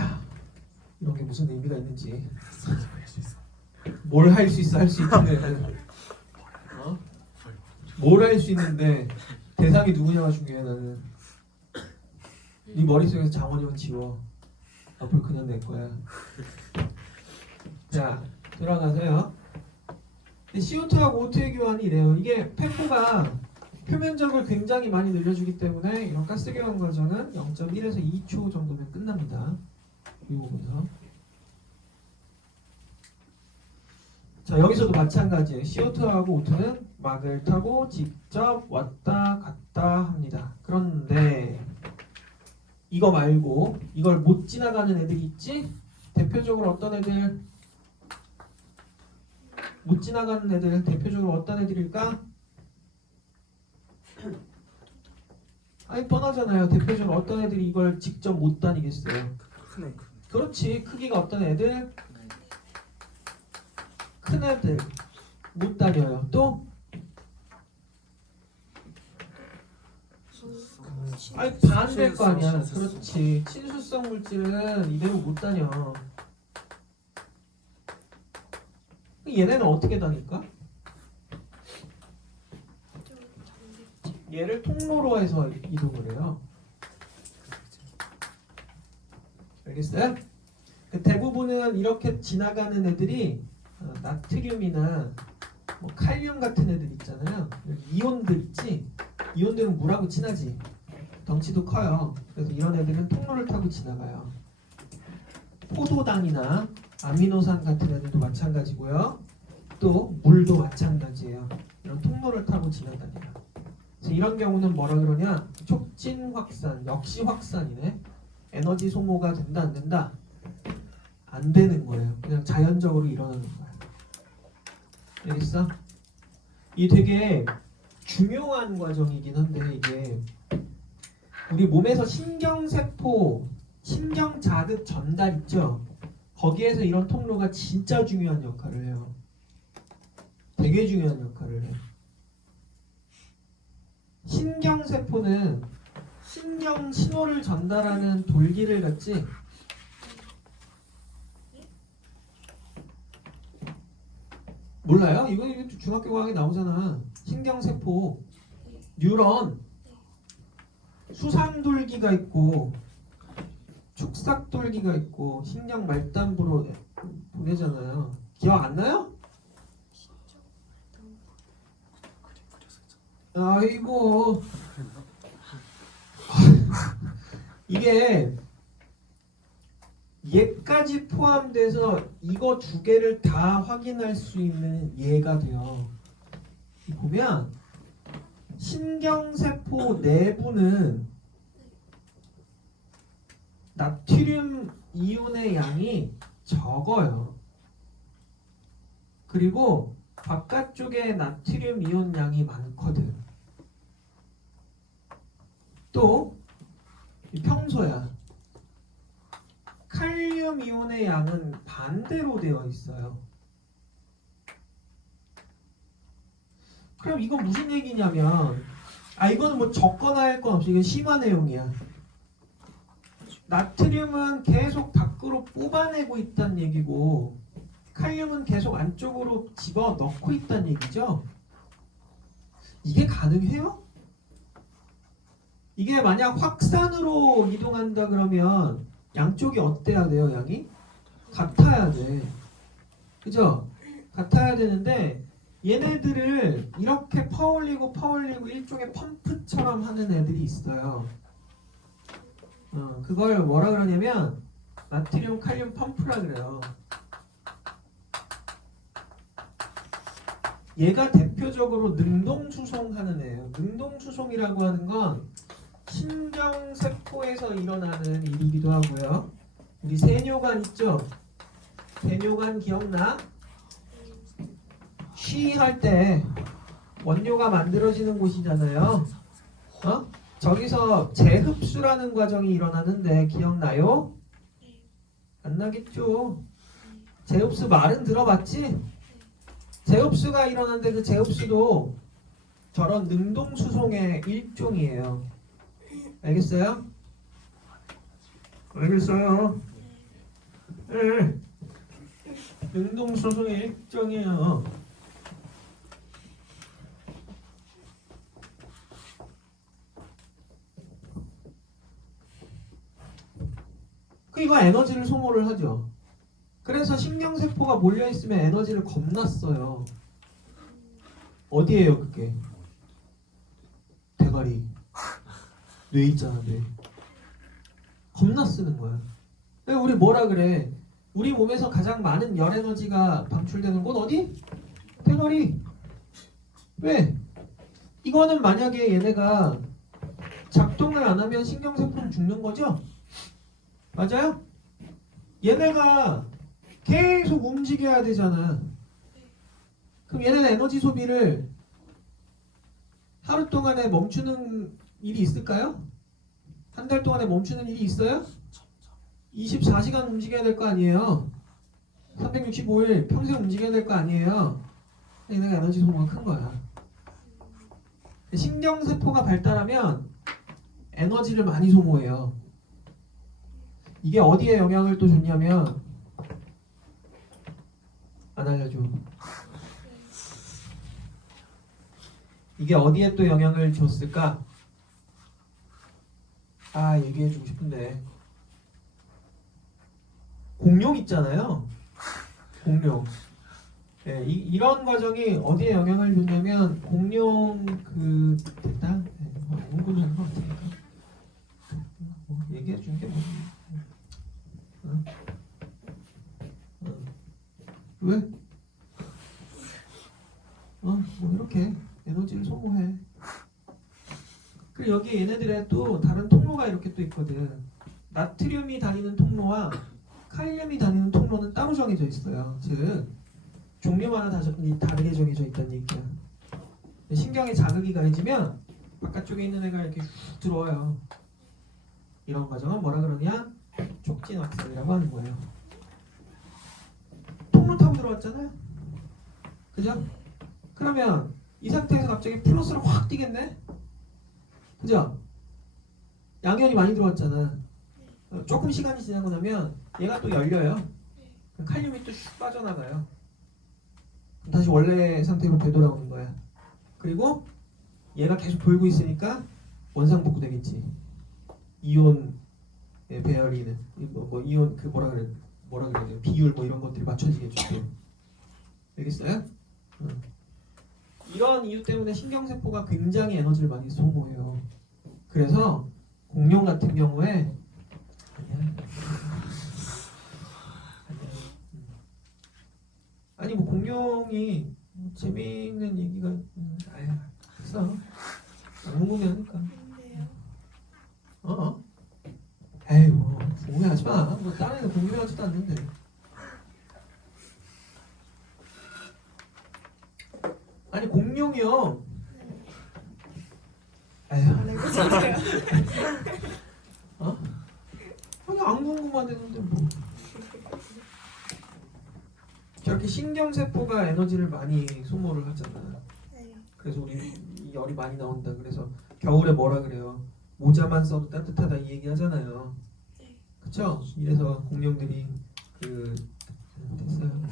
이런 게 무슨 의미가 있는지. 뭘 할 수 있어 할 수 있기는. 뭘 할 수 있는데 대상이 누구냐가 중요해. 나는 네 머릿속에서 장원영 지워. 앞으로 그냥 내 거야. 자 돌아가세요. CO2하고 O2의 교환이 이래요. 이게 폐포가 표면적을 굉장히 많이 늘려주기 때문에 이런 가스 교환 과정은 0.1에서 2초 정도면 끝납니다. 이 부분에서. 자 여기서도 마찬가지예요. CO2하고 O2는 막을 타고 직접 왔다 갔다 합니다. 그런데 이거 말고 이걸 못 지나가는 애들이 있지? 대표적으로 어떤 애들? 못 지나가는 애들 대표적으로 어떤 애들일까? 아니 뻔하잖아요. 대표적으로 어떤 애들이 이걸 직접 못 다니겠어요. 크네. 그렇지. 크기가 어떤 애들? 큰 애들 못 다녀요. 또 아니 반대일 거 아니야. 그렇지. 친수성 물질은 이대로 못 다녀. 얘네는 어떻게 다닐까? 얘를 통로로 해서 이동을 해요. 알겠어요? 그 대부분은 이렇게 지나가는 애들이 나트륨이나 뭐 칼륨 같은 애들 있잖아요. 이온들 있지? 이온들은 물하고 친하지. 덩치도 커요. 그래서 이런 애들은 통로를 타고 지나가요. 포도당이나 아미노산 같은 애들도 마찬가지고요. 또 물도 마찬가지예요. 이런 통로를 타고 지나다녀요. 그래서 이런 경우는 뭐라 그러냐? 촉진 확산, 역시 확산이네. 에너지 소모가 된다 안 된다? 안 되는 거예요. 그냥 자연적으로 일어나는 거야. 알겠어? 이 되게 중요한 과정이긴 한데 이게 우리 몸에서 신경세포, 신경자극 전달 있죠? 거기에서 이런 통로가 진짜 중요한 역할을 해요. 되게 중요한 역할을 해요. 신경세포는 신경 신호를 전달하는 돌기를 갖지 몰라요? 이거 중학교 과학에 나오잖아. 신경세포, 뉴런, 수상돌기가 있고 축삭돌기가 있고 신경 말단부로 보내잖아요. 기억 안 나요? 아이고 이게 얘까지 포함돼서 이거 두 개를 다 확인할 수 있는 얘가 돼요. 보면 신경세포 내부는 나트륨 이온의 양이 적어요. 그리고 바깥쪽에 나트륨 이온 양이 많거든. 또 평소야. 칼륨 이온의 양은 반대로 되어 있어요. 그럼 이건 무슨 얘기냐면 이거는 뭐 적거나 할 건 없이 이건 심화 내용이야. 나트륨은 계속 밖으로 뽑아내고 있다는 얘기고 칼륨은 계속 안쪽으로 집어넣고 있다는 얘기죠. 이게 가능해요? 이게 만약 확산으로 이동한다 그러면 양쪽이 어때야 돼요? 양이? 같아야 돼. 그죠? 같아야 되는데 얘네들을 이렇게 퍼올리고 일종의 펌프처럼 하는 애들이 있어요. 그걸 뭐라 그러냐면 나트륨 칼륨 펌프라 그래요. 얘가 대표적으로 능동수송하는 애예요. 능동수송이라고 하는 건 신경세포에서 일어나는 일이기도 하고요. 우리 세뇨관 있죠? 세뇨관 기억나? 쉬할 때 원료가 만들어지는 곳이잖아요. 저기서 재흡수라는 과정이 일어나는데 기억나요? 안 나겠죠? 재흡수 말은 들어봤지? 재흡수가 일어나는데 그 재흡수도 저런 능동수송의 일종이에요. 알겠어요? 알겠어요? 네. 능동수송의 일종이에요. 이거 에너지를 소모를 하죠. 그래서 신경세포가 몰려있으면 에너지를 겁나 써요. 어디에요 그게? 대가리. 뇌 있잖아 뇌. 겁나 쓰는 거야. 우리 뭐라 그래? 우리 몸에서 가장 많은 열 에너지가 방출되는 곳 어디? 대가리. 왜? 이거는 만약에 얘네가 작동을 안 하면 신경세포는 죽는 거죠? 맞아요? 얘네가 계속 움직여야 되잖아. 그럼 얘네는 에너지 소비를 하루 동안에 멈추는 일이 있을까요? 한 달 동안에 멈추는 일이 있어요? 24시간 움직여야 될 거 아니에요. 365일 평생 움직여야 될 거 아니에요. 얘네가 에너지 소모가 큰 거야. 신경세포가 발달하면 에너지를 많이 소모해요. 이게 어디에 영향을 또 줬냐면 안 알려줘. 이게 어디에 또 영향을 줬을까? 아, 얘기해주고 싶은데 공룡 있잖아요. 공룡. 네, 이런 과정이 어디에 영향을 줬냐면 공룡 그 됐다. 네, 궁금해하는 것 같으니까 뭐 얘기해 주는 게 뭐? 왜? 뭐 이렇게 에너지를 소모해. 그리고 여기 얘네들의 또 다른 통로가 이렇게 또 있거든. 나트륨이 다니는 통로와 칼륨이 다니는 통로는 따로 정해져 있어요. 즉 종류마다 다르게 정해져 있다는 얘기야. 신경에 자극이 가해지면 바깥쪽에 있는 애가 이렇게 훅 들어와요. 이런 과정은 뭐라 그러냐? 촉진 확산이라고 하는 거예요. 통로 타고 들어왔잖아요. 그죠? 그러면 이 상태에서 갑자기 플러스로 확 뛰겠네? 그죠? 양연이 많이 들어왔잖아. 조금 시간이 지나고 나면 얘가 또 열려요. 칼륨이 또 슉 빠져나가요. 다시 원래 상태로 되돌아오는 거야. 그리고 얘가 계속 돌고 있으니까 원상복구 되겠지. 이온 배열이는 뭐 이온 그 뭐라 그래야 돼요? 비율 뭐 이런 것들이 맞춰지겠죠. 알겠어요? 이런 이유 때문에 신경세포가 굉장히 에너지를 많이 소모해요. 그래서 공룡 같은 경우에 아니 뭐 공룡이 재미있는 얘기가 있어. 안 궁금해하니까. 근데요. 에이 뭐 궁금해하지 마. 뭐 다른 애는 궁금해하지도 않는데. 아니 공룡이요. 에휴. 안 해보잖아요. 아니 안 궁금하다는데 뭐. 저렇게 신경세포가 에너지를 많이 소모를 하잖아. 네. 그래서 우리 이 열이 많이 나온다. 그래서 겨울에 뭐라 그래요? 모자만 써도 따뜻하다 이 얘기 하잖아요. 네. 그쵸? 이래서 공룡들이 그 됐어요.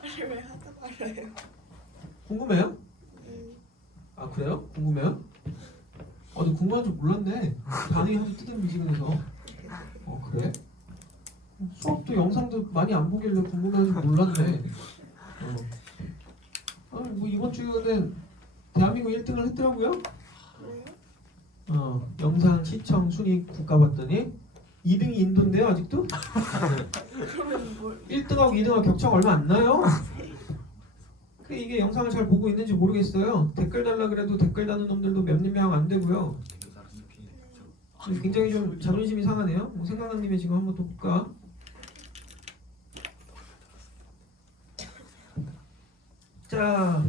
말을 왜 하다 말아요? 궁금해요? 아 그래요? 궁금해요? 너 궁금한 줄 몰랐네. 반응이 아주 뜨든 미지근해서. 그래? 수업도 영상도 많이 안 보길래 궁금한 줄 몰랐네. 뭐 이번 주에는 대한민국 1등을 했더라고요. 그래요? 영상 시청 순위 국가 봤더니 2등이 인도인데요 아직도? 그러면 뭘? 1등하고 2등하고 격차가 얼마 안 나요. 이게 영상을 잘 보고 있는지 모르겠어요. 댓글 달라 그래도 댓글 다는 놈들도 몇 명 안 되고요. 굉장히 좀 자존심이 상하네요. 뭐 생각난 김에 지금 한번 더 볼까? 자,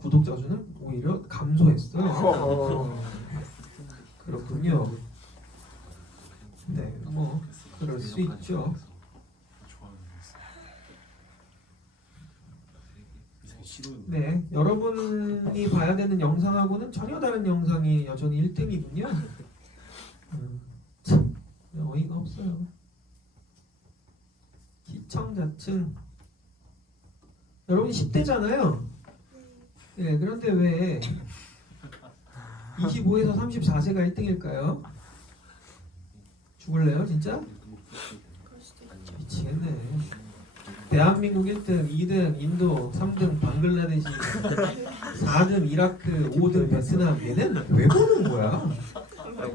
구독자 수는 오히려 감소했어요. 그렇군요. 네, 뭐 그럴 수 있죠. 네, 여러분이 봐야 되는 영상하고는 전혀 다른 영상이 여전히 1등이군요. 참 어이가 없어요. 시청자층 여러분이 10대잖아요. 네, 그런데 왜 25에서 34세가 1등일까요? 죽을래요 진짜? 그럴 수도 있죠. 미치겠네. 대한민국 1등, 2등 인도, 3등 방글라데시, 4등 이라크, 5등 베트남. 얘는 왜 보는 거야?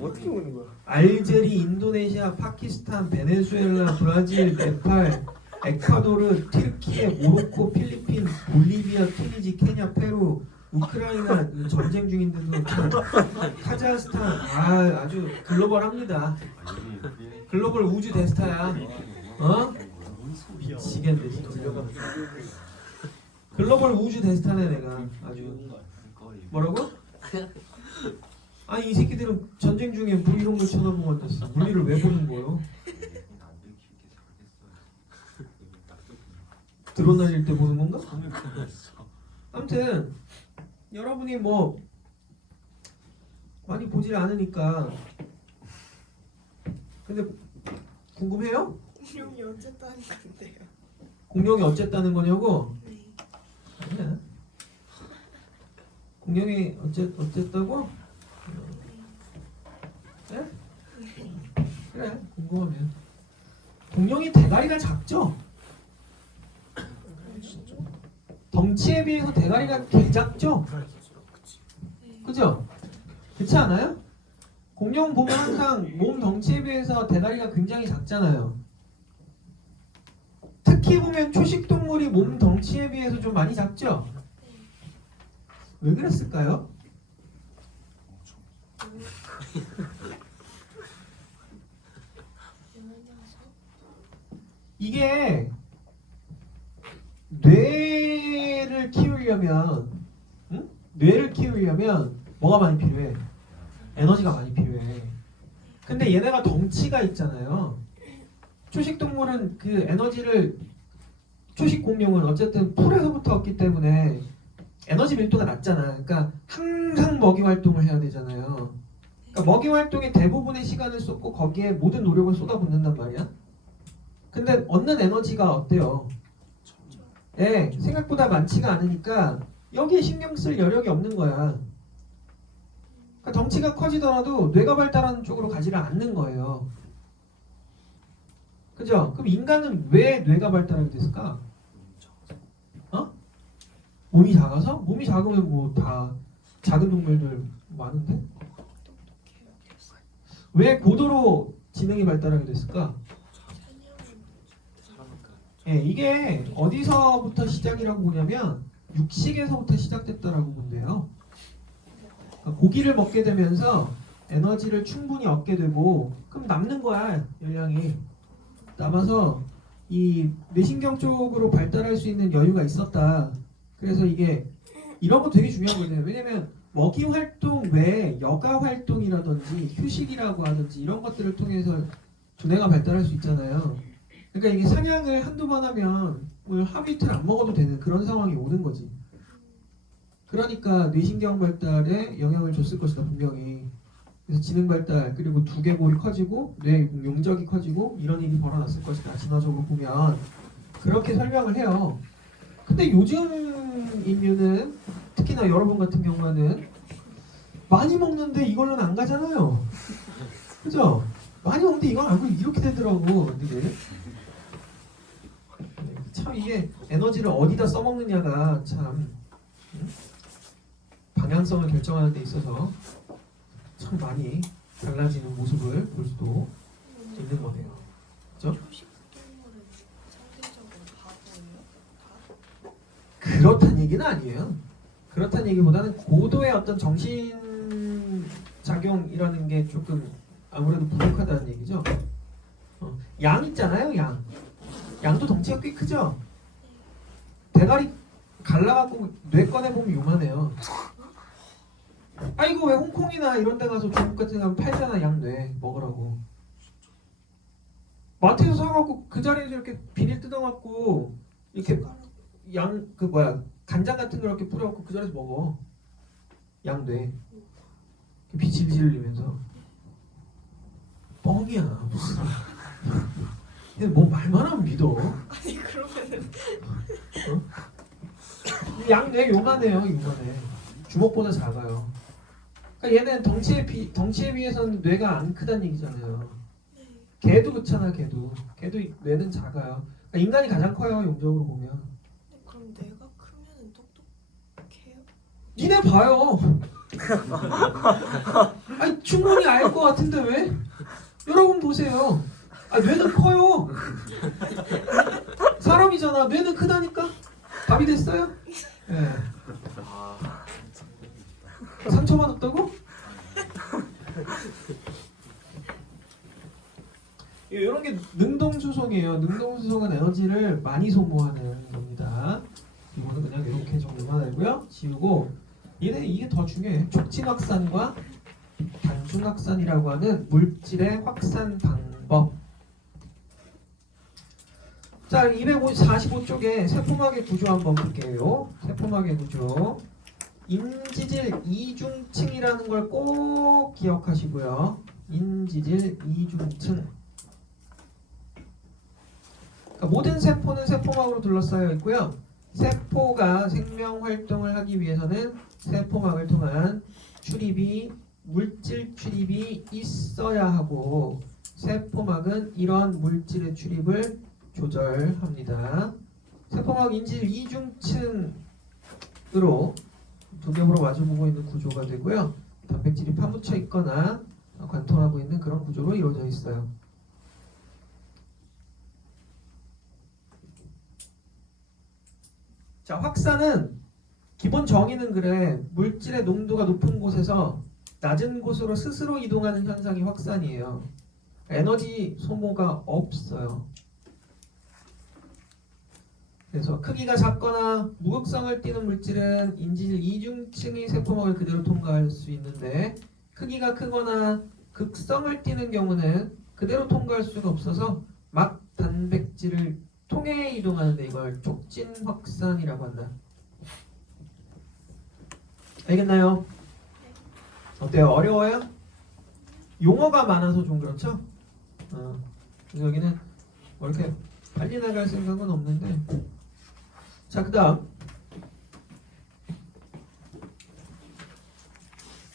어떻게 보는 거야? 알제리, 인도네시아, 파키스탄, 베네수엘라, 브라질, 네팔, 에콰도르, 튀르키예, 모로코, 필리핀, 볼리비아, 튀니지, 케냐, 페루, 우크라이나 전쟁 중인데도 참 카자흐스탄 아주 글로벌합니다. 글로벌 우주 대스타야. 어? 미치겠네 진짜. 글로벌 우주 대스타네 내가 아주. 뭐라고? 아니 이 새끼들은 전쟁 중에 뭐 이런 걸 쳐다보고 앉았어. 물리를 왜 보는 거요? 드론 날릴 때 보는 건가? 아무튼 여러분이 뭐 많이 보질 않으니까 근데 궁금해요? 공룡이 어쨌다는 건데요. 공룡이 어쨌다는 거냐고? 네. 아니야. 공룡이 어쨌다고? 네? 그래 궁금하면 공룡이 대가리가 작죠? 덩치에 비해서 대가리가 개 작죠? 그죠? 그렇지 않아요? 공룡 보면 항상 몸 덩치에 비해서 대가리가 굉장히 작잖아요. 특히 보면 초식 동물이 몸 덩치에 비해서 좀 많이 작죠? 왜 그랬을까요? 이게 뇌를 키우려면 뇌를 키우려면 뭐가 많이 필요해? 에너지가 많이 필요해. 근데 얘네가 덩치가 있잖아요. 초식 동물은 그 에너지를 초식 공룡은 어쨌든 풀에서부터 얻기 때문에 에너지 밀도가 낮잖아. 그러니까 항상 먹이 활동을 해야 되잖아요. 그러니까 먹이 활동에 대부분의 시간을 쏟고 거기에 모든 노력을 쏟아붓는단 말이야. 근데 얻는 에너지가 어때요? 예, 생각보다 많지가 않으니까 여기에 신경 쓸 여력이 없는 거야. 그러니까 덩치가 커지더라도 뇌가 발달하는 쪽으로 가지를 않는 거예요. 그죠? 그럼 인간은 왜 뇌가 발달하게 됐을까? 어? 몸이 작아서? 몸이 작으면 뭐 다 작은 동물들 많은데? 왜 고도로 지능이 발달하게 됐을까? 예, 이게 어디서부터 시작이라고 보냐면 육식에서부터 시작됐다라고 본대요. 그러니까 고기를 먹게 되면서 에너지를 충분히 얻게 되고 그럼 남는 거야 열량이. 남아서 이 뇌신경 쪽으로 발달할 수 있는 여유가 있었다. 그래서 이게 이런 거 되게 중요한 거예요. 왜냐면 먹이 활동 외에 여가 활동이라든지 휴식이라고 하든지 이런 것들을 통해서 두뇌가 발달할 수 있잖아요. 그러니까 이게 사냥을 한두 번 하면 뭐 하루 이틀 안 먹어도 되는 그런 상황이 오는 거지. 그러니까 뇌신경 발달에 영향을 줬을 것이다 분명히. 그래서 지능 발달 그리고 두개골이 커지고 뇌 용적이 커지고 이런 일이 벌어났을 것이다. 진화적으로 보면 그렇게 설명을 해요. 근데 요즘 인류는 특히나 여러분 같은 경우는 많이 먹는데 이걸로는 안 가잖아요. 그죠? 많이 먹는데 이건 알고 이렇게 되더라고. 이게 참 이게 에너지를 어디다 써먹느냐가 참 방향성을 결정하는 데 있어서 참 많이 달라지는 모습을 볼 수도 있는 거네요. 그죠? 초식 동물은 상대적으로 바보예요? 다? 그렇다는 얘기는 아니에요. 그렇다는 얘기보다는 고도의 어떤 정신 작용이라는 게 조금 아무래도 부족하다는 얘기죠. 양 있잖아요, 양. 양도 덩치가 꽤 크죠. 대가리 갈라갖고 뇌 꺼내 보면 요만해요. 아 이거 왜 홍콩이나 이런 데 가서 중국 같은 데 가면 팔잖아 양뇌 먹으라고. 마트에서 사갖고 그 자리에서 이렇게 비닐 뜯어갖고 이렇게 양 그 뭐야 간장 같은 거 이렇게 뿌려갖고 그 자리에서 먹어. 양뇌 비질질 흘리면서 뻥이야 무슨. 얘뭐 말만 하면 믿어. 아니 그러면은 양뇌 요만해요 요만해. 주먹보다 작아요. 그러니까 얘는 덩치에 비해서는 뇌가 안 크다는 얘기잖아요. 네. 개도 그렇잖아 개도 뇌는 작아요. 그러니까 인간이 가장 커요 용적으로 보면. 근데 그럼 내가 크면은 똑똑해요? 니네 봐요. 아니 충분히 알 것 같은데 왜? 여러분 보세요. 아 뇌는 커요. 사람이잖아. 뇌는 크다니까. 답이 됐어요? 예. 능동이에요. 능동수소는 에너지를 많이 소모하는 겁니다. 이거는 그냥 이렇게 정리만 하고요. 지우고 이게 더 중요해요. 촉진 확산과 단중 확산이라고 하는 물질의 확산 방법. 자, 245쪽에 세포막의 구조 한번 볼게요. 세포막의 구조. 인지질 이중층이라는 걸 꼭 기억하시고요. 인지질 이중층. 그러니까 모든 세포는 세포막으로 둘러싸여 있고요. 세포가 생명 활동을 하기 위해서는 세포막을 통한 출입이 물질 출입이 있어야 하고 세포막은 이런 물질의 출입을 조절합니다. 세포막 인지질 이중층으로 두 겹으로 마주보고 있는 구조가 되고요. 단백질이 파묻혀 있거나 관통하고 있는 그런 구조로 이루어져 있어요. 자, 확산은 기본 정의는 그래. 물질의 농도가 높은 곳에서 낮은 곳으로 스스로 이동하는 현상이 확산이에요. 에너지 소모가 없어요. 그래서 크기가 작거나 무극성을 띠는 물질은 인지질 이중층이 세포막을 그대로 통과할 수 있는데 크기가 크거나 극성을 띠는 경우는 그대로 통과할 수가 없어서 막 단백질을 통해 이동하는데 이걸 촉진 확산이라고 한다. 알겠나요? 어때요? 어려워요? 용어가 많아서 좀 그렇죠? 그래서 여기는 뭐 이렇게 빨리 나갈 생각은 없는데. 자, 그 다음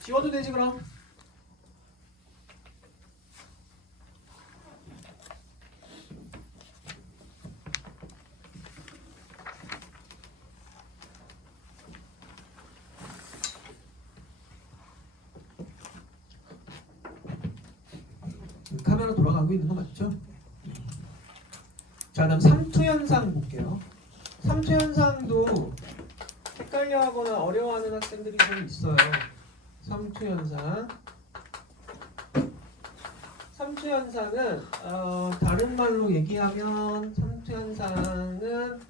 지워도 되지 그럼? 카메라 돌아가고 있는 거 맞죠? 자, 다음 삼투현상 볼게요. 삼투현상도 헷갈려하거나 어려워하는 학생들이 좀 있어요. 삼투현상. 삼투현상은 다른 말로 얘기하면 삼투현상은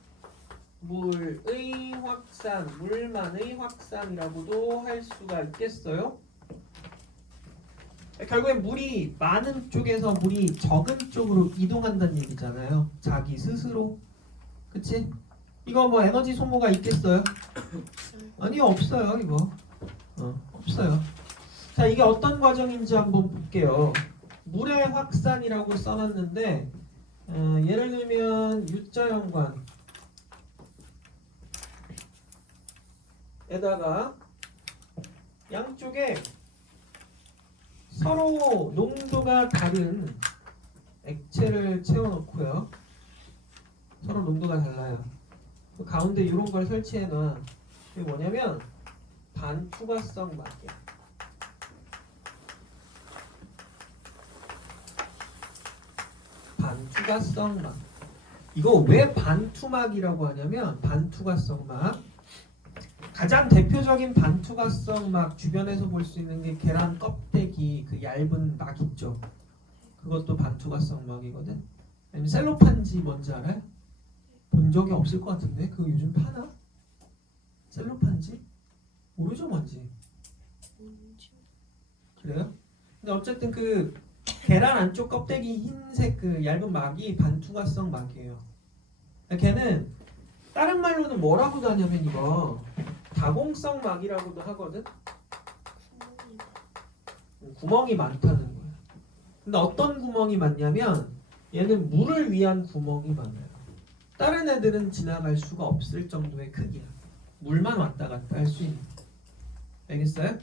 물의 확산, 물만의 확산이라고도 할 수가 있겠어요. 결국엔 물이 많은 쪽에서 물이 적은 쪽으로 이동한다는 얘기잖아요. 자기 스스로. 그치? 이거 뭐 에너지 소모가 있겠어요? 아니요, 없어요. 이거 없어요. 자, 이게 어떤 과정인지 한번 볼게요. 물의 확산이라고 써놨는데 예를 들면 U자형관 에다가 양쪽에 서로 농도가 다른 액체를 채워놓고요. 서로 농도가 달라요. 그 가운데 이런 걸 설치해놔. 이게 뭐냐면 반투과성 막이야. 반투과성 막. 이거 왜 반투막이라고 하냐면 반투과성 막. 가장 대표적인 반투과성 막 주변에서 볼 수 있는 게 계란 껍데기 그 얇은 막 있죠. 그것도 반투과성 막이거든. 아니면 셀로판지 뭔지 알아요? 본 적이 없을 것 같은데 그거 요즘 파나? 셀로판지? 모르죠 뭔지. 그래요? 근데 어쨌든 그 계란 안쪽 껍데기 흰색 그 얇은 막이 반투과성 막이에요. 걔는 다른 말로는 뭐라고도 하냐면 이거 다공성 막이라고도 하거든. 구멍이 많다는 거야. 근데 어떤 구멍이 많냐면 얘는 물을 위한 구멍이 많아요. 다른 애들은 지나갈 수가 없을 정도의 크기야. 물만 왔다 갔다 할 수 있는. 알겠어요?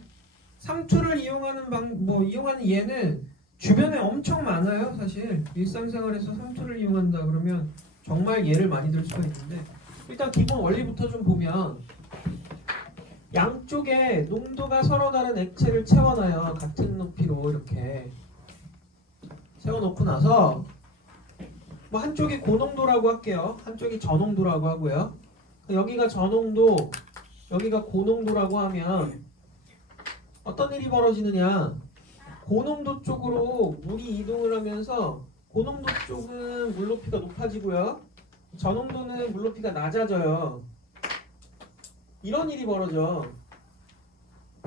삼투를 이용하는 얘는 주변에 엄청 많아요. 사실 일상생활에서 삼투를 이용한다 그러면 정말 예를 많이 들 수가 있는데 일단 기본 원리부터 좀 보면 양쪽에 농도가 서로 다른 액체를 채워놔요. 같은 높이로 이렇게 채워놓고 나서 뭐 한쪽이 고농도라고 할게요. 한쪽이 저농도라고 하고요. 여기가 저농도, 여기가 고농도라고 하면 어떤 일이 벌어지느냐? 고농도 쪽으로 물이 이동을 하면서 고농도 쪽은 물 높이가 높아지고요. 저농도는 물 높이가 낮아져요. 이런 일이 벌어져.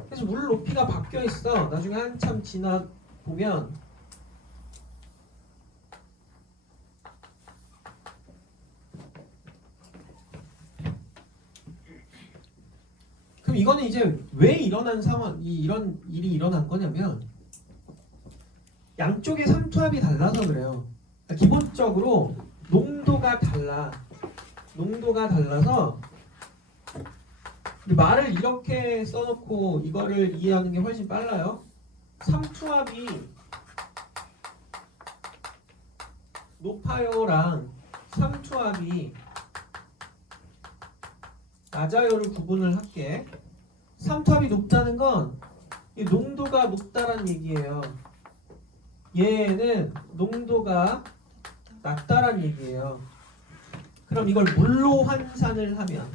그래서 물 높이가 바뀌어 있어. 나중에 한참 지나 보면 그럼 이거는 이제 왜 일어난 이런 일이 일어난 거냐면 양쪽의 삼투압이 달라서 그래요. 그러니까 기본적으로 농도가 달라. 농도가 달라서 말을 이렇게 써놓고 이거를 이해하는 게 훨씬 빨라요. 삼투압이 높아요랑 삼투압이 낮아요를 구분을 할게. 삼투압이 높다는 건 이 농도가 높다란 얘기예요. 얘는 농도가 낮다란 얘기예요. 그럼 이걸 물로 환산을 하면,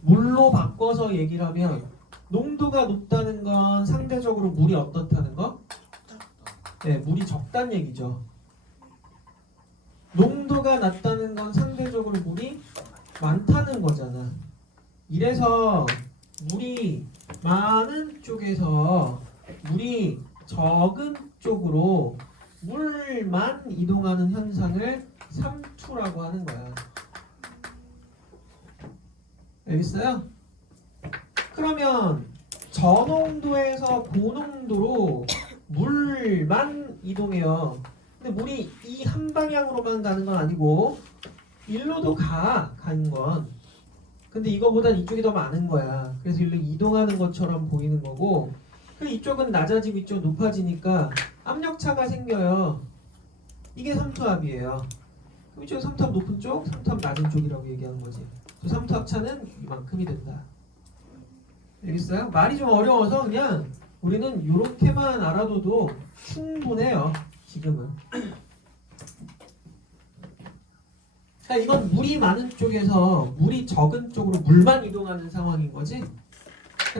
물로 바꿔서 얘기를 하면 농도가 높다는 건 상대적으로 물이 어떻다는 거? 네, 물이 적다는 얘기죠. 농도가 낮다는 건 상대적으로 물이 많다는 거잖아. 이래서 물이 많은 쪽에서 물이 적은 쪽으로 물만 이동하는 현상을 삼투라고 하는 거야. 알겠어요? 그러면 저농도에서 고농도로 물만 이동해요. 근데 물이 이 한 방향으로만 가는 건 아니고 일로도 가는 건. 근데 이거보단 이쪽이 더 많은 거야. 그래서 일로 이동하는 것처럼 보이는 거고, 그 이쪽은 낮아지고 이쪽은 높아지니까 압력차가 생겨요. 이게 삼투압이에요. 그럼 이쪽 삼투압 높은 쪽, 삼투압 낮은 쪽이라고 얘기하는 거지. 저 삼투압 차는 이만큼이 된다. 알겠어요? 말이 좀 어려워서 그냥 우리는 이렇게만 알아둬도 충분해요. 지금은. 자, 이건 물이 많은 쪽에서 물이 적은 쪽으로 물만 이동하는 상황인 거지.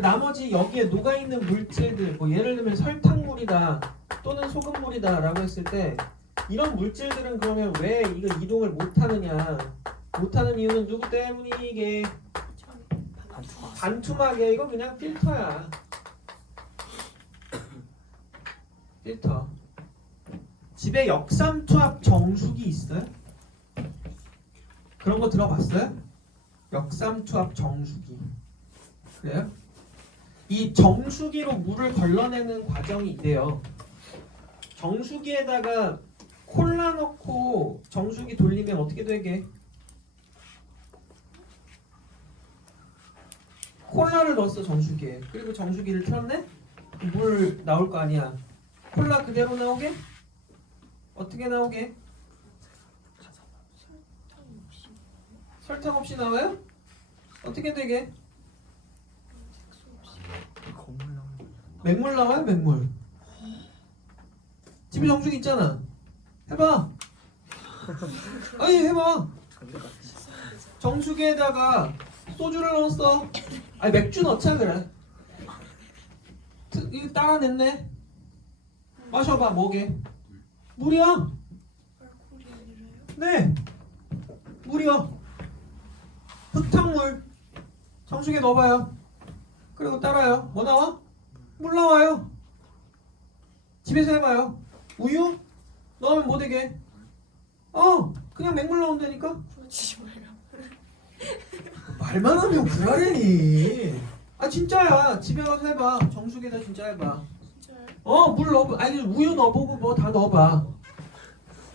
나머지 여기에 녹아있는 물질들, 뭐 예를 들면 설탕물이다 또는 소금물이다 라고 했을 때 이런 물질들은 그러면 왜 이거 이동을 못하느냐. 못하는 이유는 누구 때문이게? 반투막이야. 이거 그냥 필터야. 필터. 집에 역삼투압 정수기 있어요? 그런 거 들어봤어요? 역삼투압 정수기. 그래요? 이 정수기로 물을 걸러내는 과정이 있대요. 정수기에다가 콜라 넣고 정수기 돌리면 어떻게 되게? 콜라를 넣었어 정수기에. 그리고 정수기를 틀었네? 물 나올 거 아니야. 콜라 그대로 나오게? 어떻게 나오게? 설탕 없이 나와요? 어떻게 되게? 맹물 나와요? 맹물. 집에 정수기 있잖아. 해봐. 아니 해봐. 정수기에다가 소주를 넣었어. 아니 맥주 넣자 그래. 이거 따라냈네. 마셔봐. 뭐게? 물이야. 알코올이 아니라요? 네. 물이야. 흙탕물. 정수기에 넣어봐요. 그리고 따라요. 뭐 나와? 물 나와요. 집에서 해봐요. 우유? 넣으면 뭐 되게? 그냥 맹물 나온다니까? 부러지지 마요. 말만 하면 구라래니. 아 진짜야. 집에 가서 해봐. 정수기에다 진짜 해봐. 진짜요? 물 넣어. 아니 우유 넣어보고 뭐 다 넣어봐.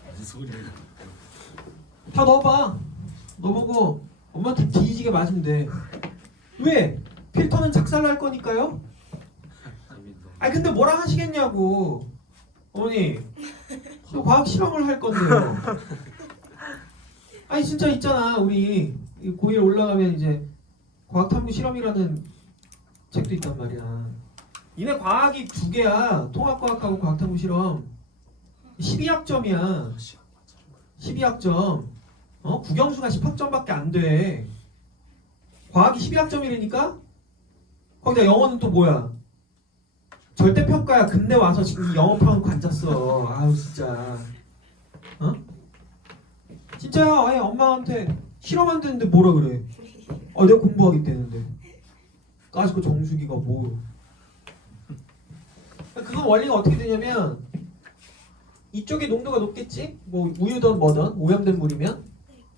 무슨 소리예요? 다 넣어봐. 넣어보고 엄마한테 뒤지게 맞으면 돼. 왜? 필터는 작살날 거니까요. 아니 근데 뭐라 하시겠냐고. 어머니 또 과학 실험을 할 건데요. 아니 진짜 있잖아. 우리 고1 올라가면 이제 과학탐구 실험이라는 책도 있단 말이야. 이네 과학이 두 개야. 통합과학하고 과학탐구 실험. 12학점이야. 12학점. 국영수가 10학점밖에 안 돼. 과학이 12학점이라니까? 거기다 영어는 또 뭐야? 절대평가야. 근데 와서 지금 영어평은 관짰어. 아우 진짜. 진짜야. 아니 엄마한테 실험한 되는데 뭐라 그래? 아 내가 공부하겠다는데. 까짓거 정수기가 뭐? 그건 원리가 어떻게 되냐면 이쪽에 농도가 높겠지? 뭐 우유든 뭐든 오염된 물이면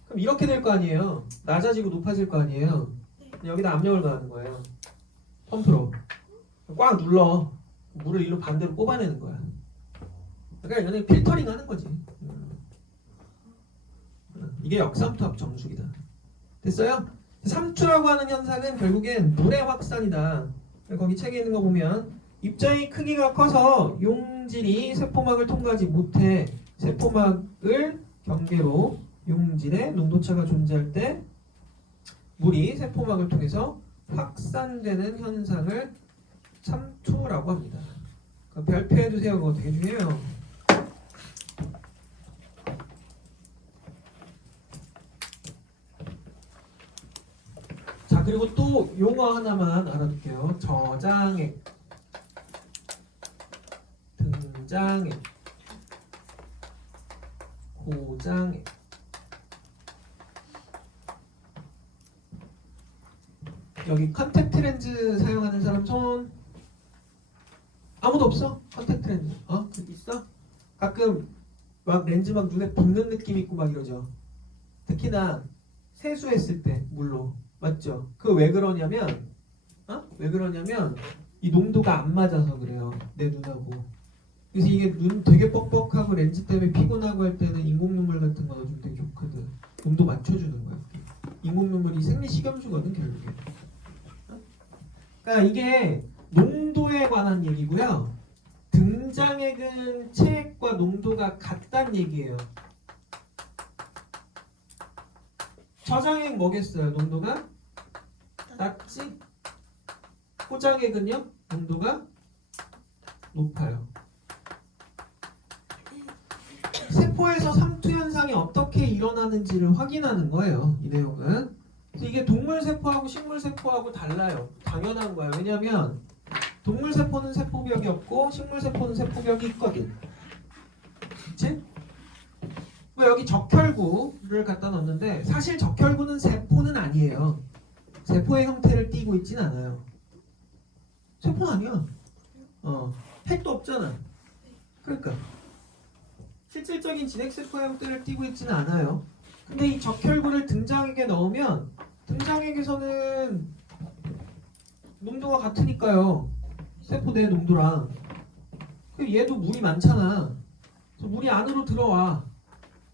그럼 이렇게 될 거 아니에요. 낮아지고 높아질 거 아니에요. 여기다 압력을 가하는 거예요. 펌프로 꽉 눌러 물을 일로 반대로 뽑아내는 거야. 그러니까 얘는 필터링 하는 거지. 이게 역삼투압 정수기다. 됐어요? 삼투라고 하는 현상은 결국엔 물의 확산이다. 거기 책에 있는 거 보면 입자의 크기가 커서 용질이 세포막을 통과하지 못해 세포막을 경계로 용질의 농도차가 존재할 때 물이 세포막을 통해서 확산되는 현상을 삼투라고 합니다. 별표해 두세요. 그거 되게 중요해요. 자, 그리고 또 용어 하나만 알아둘게요. 저장액, 등장액, 고장액. 여기 컨택트 렌즈 사용하는 사람 손. 아무도 없어? 컨택트 렌즈. 있어? 가끔 막 렌즈 막 눈에 붓는 느낌 있고 막 이러죠. 특히나 세수했을 때 물로. 맞죠? 그 왜 그러냐면 왜 그러냐면 이 농도가 안 맞아서 그래요. 내 눈하고. 그래서 이게 눈 되게 뻑뻑하고 렌즈 때문에 피곤하고 할 때는 인공 눈물 같은 거 넣어주면 되게 좋거든. 농도 맞춰주는 거야. 인공 눈물이 생리 식염수거든 결국에. 그러니까 이게 농도에 관한 얘기고요. 등장액은 체액과 농도가 같다는 얘기예요. 저장액 뭐겠어요? 농도가 낮지? 포장액은요? 농도가 높아요. 세포에서 삼투 현상이 어떻게 일어나는지를 확인하는 거예요. 이 내용은. 그래서 이게 동물 세포하고 식물 세포하고 달라요. 당연한 거예요. 왜냐하면 동물 세포는 세포벽이 없고 식물 세포는 세포벽이 있거든. 그치? 여기 적혈구를 갖다 넣었는데 사실 적혈구는 세포는 아니에요. 세포의 형태를 띠고 있진 않아요. 세포는 아니야. 핵도 없잖아. 그러니까 실질적인 진핵세포의 형태를 띠고 있지는 않아요. 근데 이 적혈구를 등장액에 넣으면 등장액에서는 농도가 같으니까요. 세포 내 농도랑. 얘도 물이 많잖아. 그래서 물이 안으로 들어와.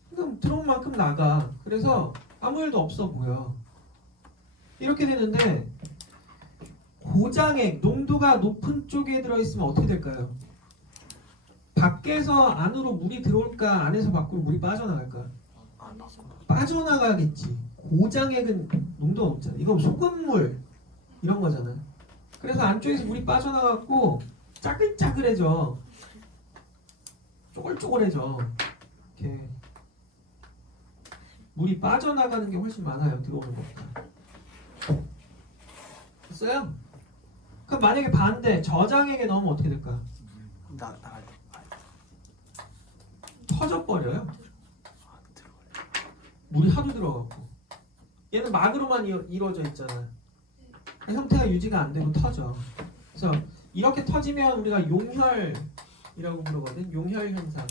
그럼 들어온 만큼 나가. 그래서 아무 일도 없어 보여. 이렇게 되는데 고장액, 농도가 높은 쪽에 들어있으면 어떻게 될까요? 밖에서 안으로 물이 들어올까? 안에서 밖으로 물이 빠져나갈까? 빠져나가겠지. 고장액은 농도가 높잖아. 이건 소금물 이런 거잖아요. 그래서 안쪽에서 물이 빠져나갔고 짜글짜글해져. 쪼글쪼글해져. 이렇게 물이 빠져나가는 게 훨씬 많아요. 들어오는 것보다. 됐어요? 그럼 만약에 반대 저장액에 넣으면 어떻게 될까? 터져버려요. 물이 하도 들어가고. 얘는 막으로만 이루어져 있잖아. 형태가 유지가 안 되고 터져. 그래서 이렇게 터지면 우리가 용혈이라고 부르거든. 용혈 현상.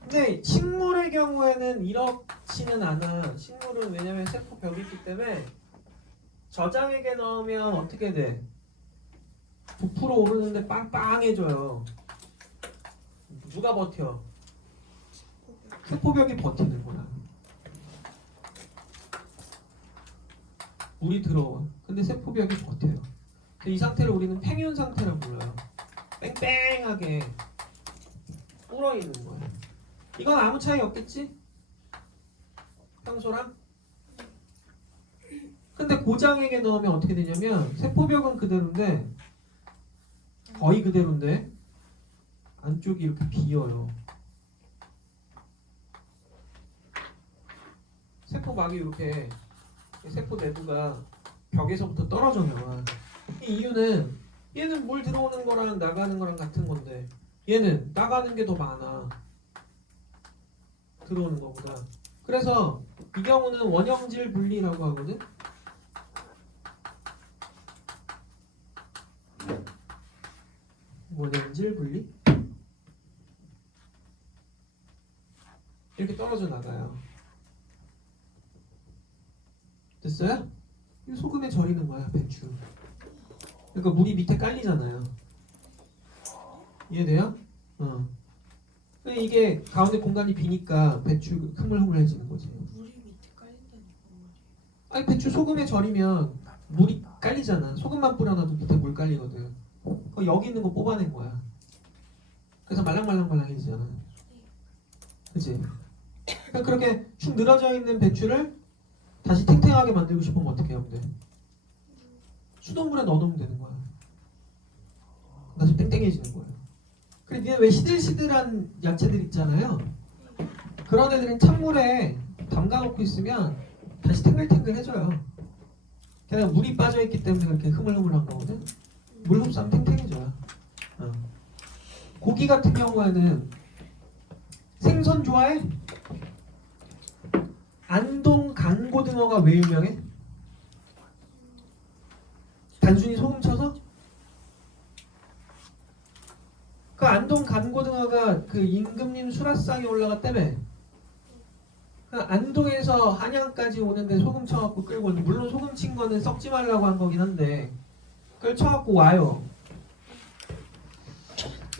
근데 식물의 경우에는 이렇지는 않아. 식물은 왜냐면 세포벽이 있기 때문에 저장액에 넣으면 어떻게 돼? 부풀어 오르는데 빵빵해져요. 누가 버텨? 세포벽이 버티는 거야. 물이 들어와. 근데 세포벽이 버텨요. 이 상태를 우리는 팽윤 상태라고 불러요. 뺑뺑하게 불어있는 거예요. 이건 아무 차이 없겠지? 평소랑? 근데 고장액에 넣으면 어떻게 되냐면 세포벽은 그대로인데 거의 그대로인데 안쪽이 이렇게 비어요. 세포막이 이렇게 세포 내부가 벽에서부터 떨어져 나와. 이 이유는 얘는 물 들어오는 거랑 나가는 거랑 같은 건데 얘는 나가는 게 더 많아. 들어오는 거보다. 그래서 이 경우는 원형질 분리라고 하거든. 원형질 분리. 이렇게 떨어져 나가요. 됐어요? 이 소금에 절이는 거야, 배추. 그러니까 물이 밑에 깔리잖아요. 이해돼요? 근데 이게 가운데 공간이 비니까 배추 흐물흐물해지는 거지. 물이 밑에 깔린다는 건 말이에요. 아니 배추 소금에 절이면 물이 깔리잖아. 소금만 뿌려놔도 밑에 물 깔리거든. 여기 있는 거 뽑아낸 거야. 그래서 말랑말랑말랑해지잖아. 그치? 그러니까 그렇게 축 늘어져 있는 배추를 다시 탱탱하게 만들고 싶으면 어떻게 하면 돼? 수돗물에 넣어놓으면 되는 거야. 다시 땡땡해지는 거예요. 그래, 니네 왜 시들시들한 야채들 있잖아요. 그런 애들은 찬물에 담가놓고 있으면 다시 탱글탱글해져요. 걔네가 물이 빠져있기 때문에 그렇게 흐물흐물한 거거든. 물 흡수하면 탱탱해져요. 고기 같은 경우에는 생선 좋아해? 안동 강고등어가 왜 유명해? 단순히 소금 쳐서? 그 안동 강고등어가 그 임금님 수라상에 올라갔다며. 그 안동에서 한양까지 오는데 소금 쳐갖고 끌고 오는데, 물론 소금 친 거는 썩지 말라고 한 거긴 한데 그걸 쳐갖고 와요.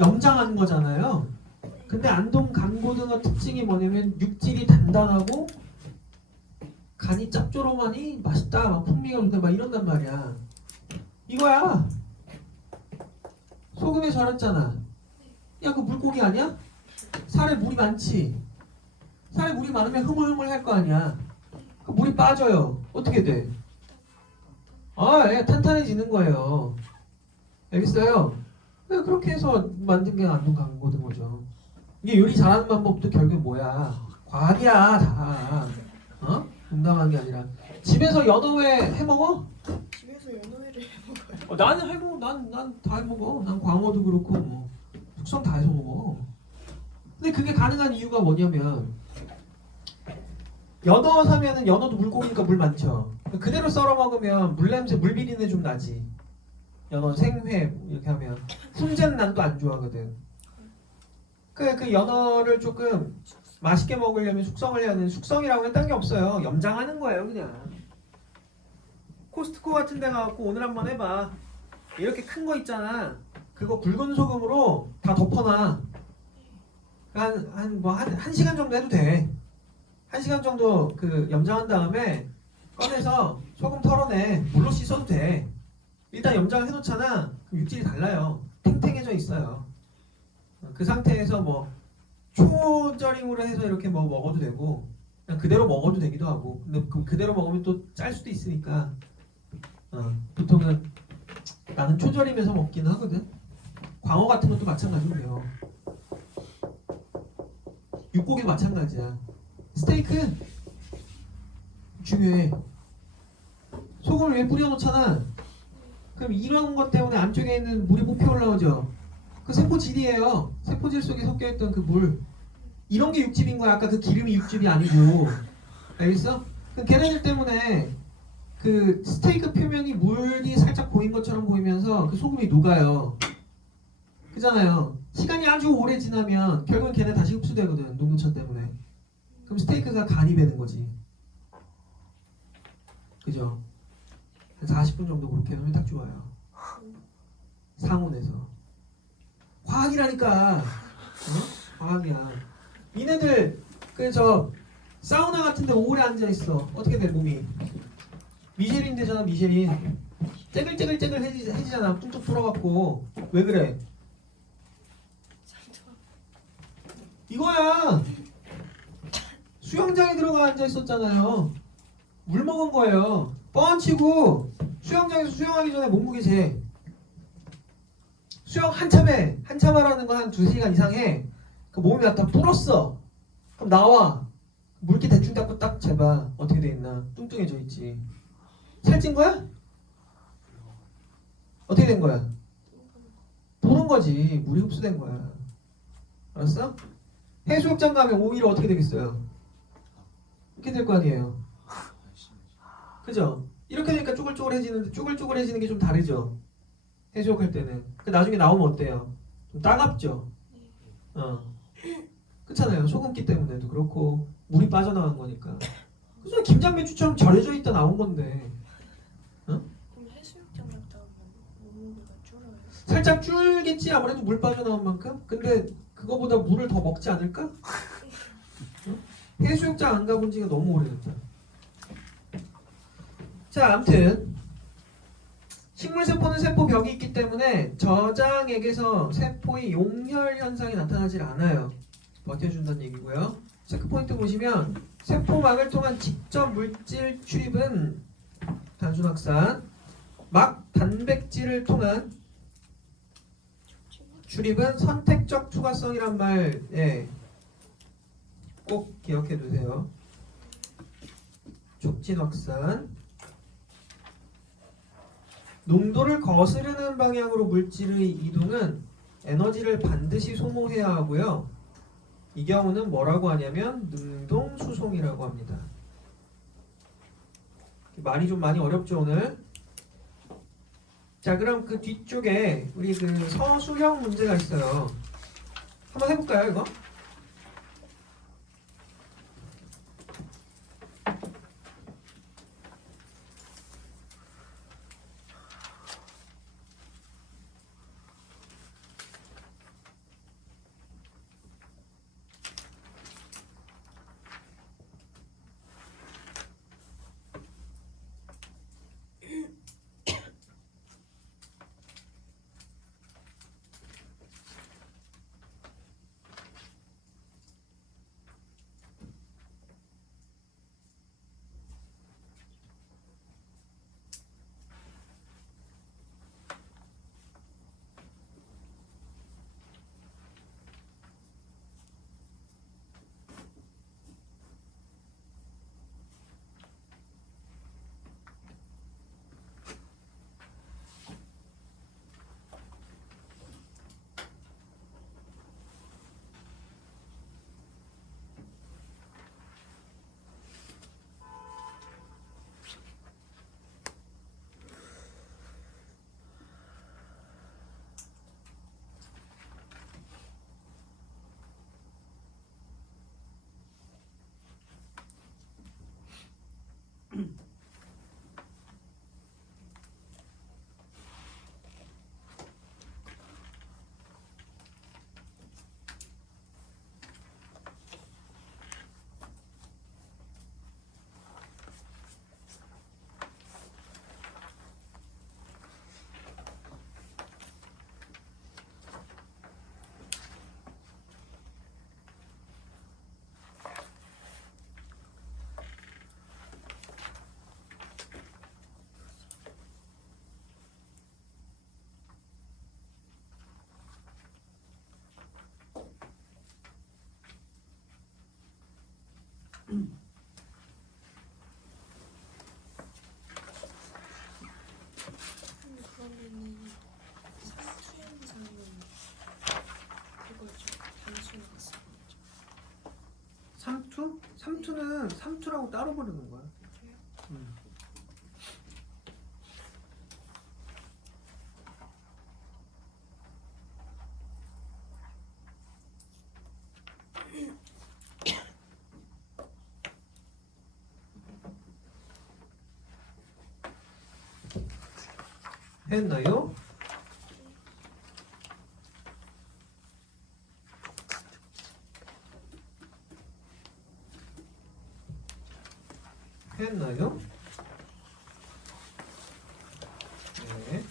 염장한 거잖아요. 근데 안동 강고등어 특징이 뭐냐면 육질이 단단하고 간이 짭조름하니 맛있다, 막 풍미가 좋다, 막 이런단 말이야. 이거야. 소금에 절였잖아. 야, 그 물고기 아니야? 살에 물이 많지. 살에 물이 많으면 흐물흐물 할 거 아니야. 그 물이 빠져요. 어떻게 돼? 예, 탄탄해지는 거예요. 알겠어요? 그렇게 해서 만든 게 안동 강고등어죠. 이게 요리 잘하는 방법도 결국 뭐야? 과학이야, 다. 농담한 게 아니라. 집에서 연어회 해 먹어? 집에서 연어회를 해먹어요. 나는 해 먹어. 난 다 해 먹어. 난 광어도 그렇고 뭐 숙성 다 해서 먹어. 근데 그게 가능한 이유가 뭐냐면 연어 사면은 연어도 물고기니까 물 많죠. 그대로 썰어 먹으면 물 냄새, 물 비린내 좀 나지. 연어 생회 이렇게 하면 훈제는 난 또 안 좋아하거든. 그 연어를 조금 맛있게 먹으려면 숙성을 해야 하는, 숙성이라고 했던 게 없어요. 염장하는 거예요, 그냥. 코스트코 같은 데 가갖고 오늘 한번 해봐. 이렇게 큰 거 있잖아. 그거 붉은 소금으로 다 덮어놔. 한 시간 정도 해도 돼. 1시간 정도 그 염장한 다음에 꺼내서 소금 털어내. 물로 씻어도 돼. 일단 염장을 해놓잖아. 그럼 육질이 달라요. 탱탱해져 있어요. 그 상태에서 뭐 초절임으로 해서 이렇게 뭐 먹어도 되고 그냥 그대로 먹어도 되기도 하고. 근데 그대로 먹으면 또 짤 수도 있으니까 보통은 나는 초절임해서 먹긴 하거든. 광어 같은 것도 마찬가지로 돼요. 육고기도 마찬가지야. 스테이크 중요해. 소금을 왜 뿌려놓잖아. 그럼 이런 것 때문에 안쪽에 있는 물이 뽑혀 올라오죠. 그 세포질이에요. 세포질 속에 섞여있던 그 물. 이런 게 육즙인 거야. 아까 그 기름이 육즙이 아니고. 알겠어? 그 걔네들 때문에 그 스테이크 표면이 물이 살짝 보인 것처럼 보이면서 그 소금이 녹아요. 그잖아요. 시간이 아주 오래 지나면 결국은 걔네 다시 흡수되거든. 녹는천 때문에. 그럼 스테이크가 간이 배는 거지. 그죠? 한 40분 정도 그렇게 하면 딱 좋아요. 상온에서. 과학이라니까. 과학이야. 니네들 사우나 같은데 오래 앉아있어. 어떻게 돼 몸이? 미쉐린 되잖아. 미쉐린. 째글째글째글 해지잖아. 뚱뚱 풀어갖고. 왜 그래? 이거야. 수영장에 들어가 앉아있었잖아요. 물 먹은 거예요. 뻔치고 수영장에서 수영하기 전에 몸무게 재. 수영 한참 해. 한참 하라는 건 한 2시간 이상 해. 그 몸이 다 불었어. 그럼 나와. 물기 대충 닦고 딱 재봐. 어떻게 돼 있나. 뚱뚱해져 있지. 살찐 거야? 어떻게 된 거야? 도는 거지. 물이 흡수된 거야. 알았어? 해수욕장 가면 오히려 어떻게 되겠어요? 이렇게 될 거 아니에요. 그죠? 이렇게 되니까 쭈글쭈글해지는데 쭈글쭈글해지는 게 좀 다르죠. 해수욕할 때는. 그 나중에 나오면 어때요? 좀 따갑죠. 그렇잖아요. 소금기 때문에도 그렇고 물이 빠져나간 거니까. 그래서 김장배추처럼 절여져 있다 나온 건데 그럼 해수욕장 갔다 오면 몸무게가 줄어요? 살짝 줄겠지 아무래도 물 빠져나온 만큼. 근데 그거보다 물을 더 먹지 않을까? 해수욕장 안 가본 지가 너무 오래됐다. 자, 아무튼 식물세포는 세포벽이 있기 때문에 저장액에서 세포의 용혈 현상이 나타나질 않아요. 버텨준다는 얘기고요. 체크포인트 보시면 세포막을 통한 직접 물질 출입은 단순 확산, 막 단백질을 통한 출입은 선택적 투과성이란 말, 꼭 기억해 두세요. 촉진 확산. 농도를 거스르는 방향으로 물질의 이동은 에너지를 반드시 소모해야 하고요. 이 경우는 뭐라고 하냐면 능동 수송이라고 합니다. 말이 좀 많이 어렵죠 오늘? 자, 그럼 그 뒤쪽에 우리 그 서술형 문제가 있어요. 한번 해볼까요 이거? 근데 그러면은 상수현상은 그거죠. 단순 학습이죠. 삼투? 삼투는 삼투라고 따로 부르는 거야. 그래요? 했나요? 했나요? 네.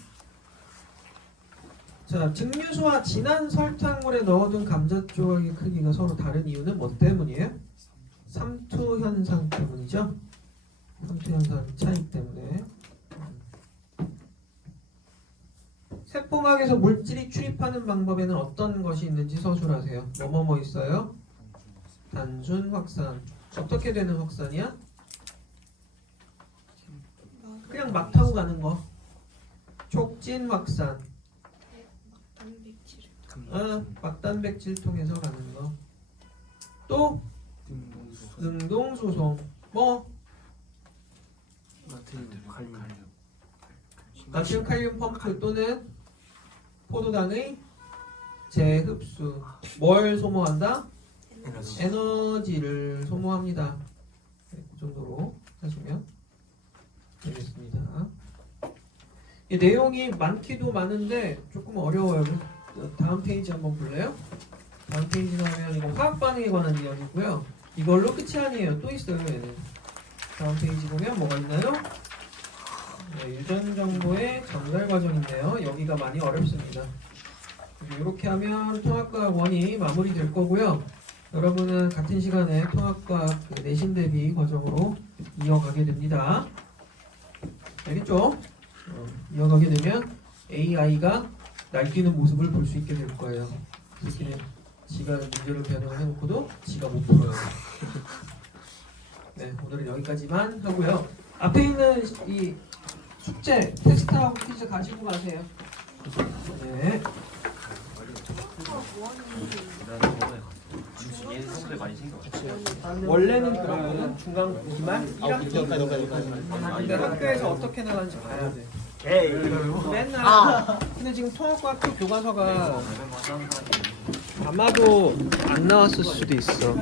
자, 증류수와 진한 설탕물에 넣어둔 감자 조각의 크기가 서로 다른 이유는 뭐 때문이에요? 삼투 현상 때문이죠. 삼투 현상 차이 때문에. 세포막에서 물질이 출입하는 방법에는 어떤 것이 있는지 서술하세요. 뭐뭐뭐 있어요? 단순 확산. 어떻게 되는 확산이야? 그냥 막 타고 가는 거. 촉진 확산. 단백질을 막단백질 통해서 가는 거. 또 능동수송. 뭐 나트륨 칼륨 펌프 또는 포도당의 재흡수. 뭘 소모한다? 에너지를 소모합니다. 네, 그 정도로 하시면 되겠습니다. 이 내용이 많기도 많은데 조금 어려워요. 다음 페이지 한번 볼래요? 다음 페이지 가면 이거 화학 반응에 관한 이야기고요. 이걸로 끝이 아니에요. 또 있어요. 얘는. 다음 페이지 보면 뭐가 있나요? 네, 유전 정보의 전달 과정인데요. 여기가 많이 어렵습니다. 이렇게 하면 통합과학 1이 마무리될 거고요. 여러분은 같은 시간에 통합과학 그 내신 대비 과정으로 이어가게 됩니다. 알겠죠? 이어가게 되면 AI가 날뛰는 모습을 볼 수 있게 될 거예요. 특히는 지가 문제를 변형을 해놓고도 지가 못 풀어요. 네, 오늘은 여기까지만 하고요. 앞에 있는 이 숙제, 텍스트하고 퀴즈 가지고 가세요. 네. 원래는 그렇거든. 중간, 기말, 1학기. 근데 학교에서 어떻게 나가는지 봐야 돼. 맨날. 근데 지금 통합과학교 교과서가 아마도 안 나왔을 수도 있어.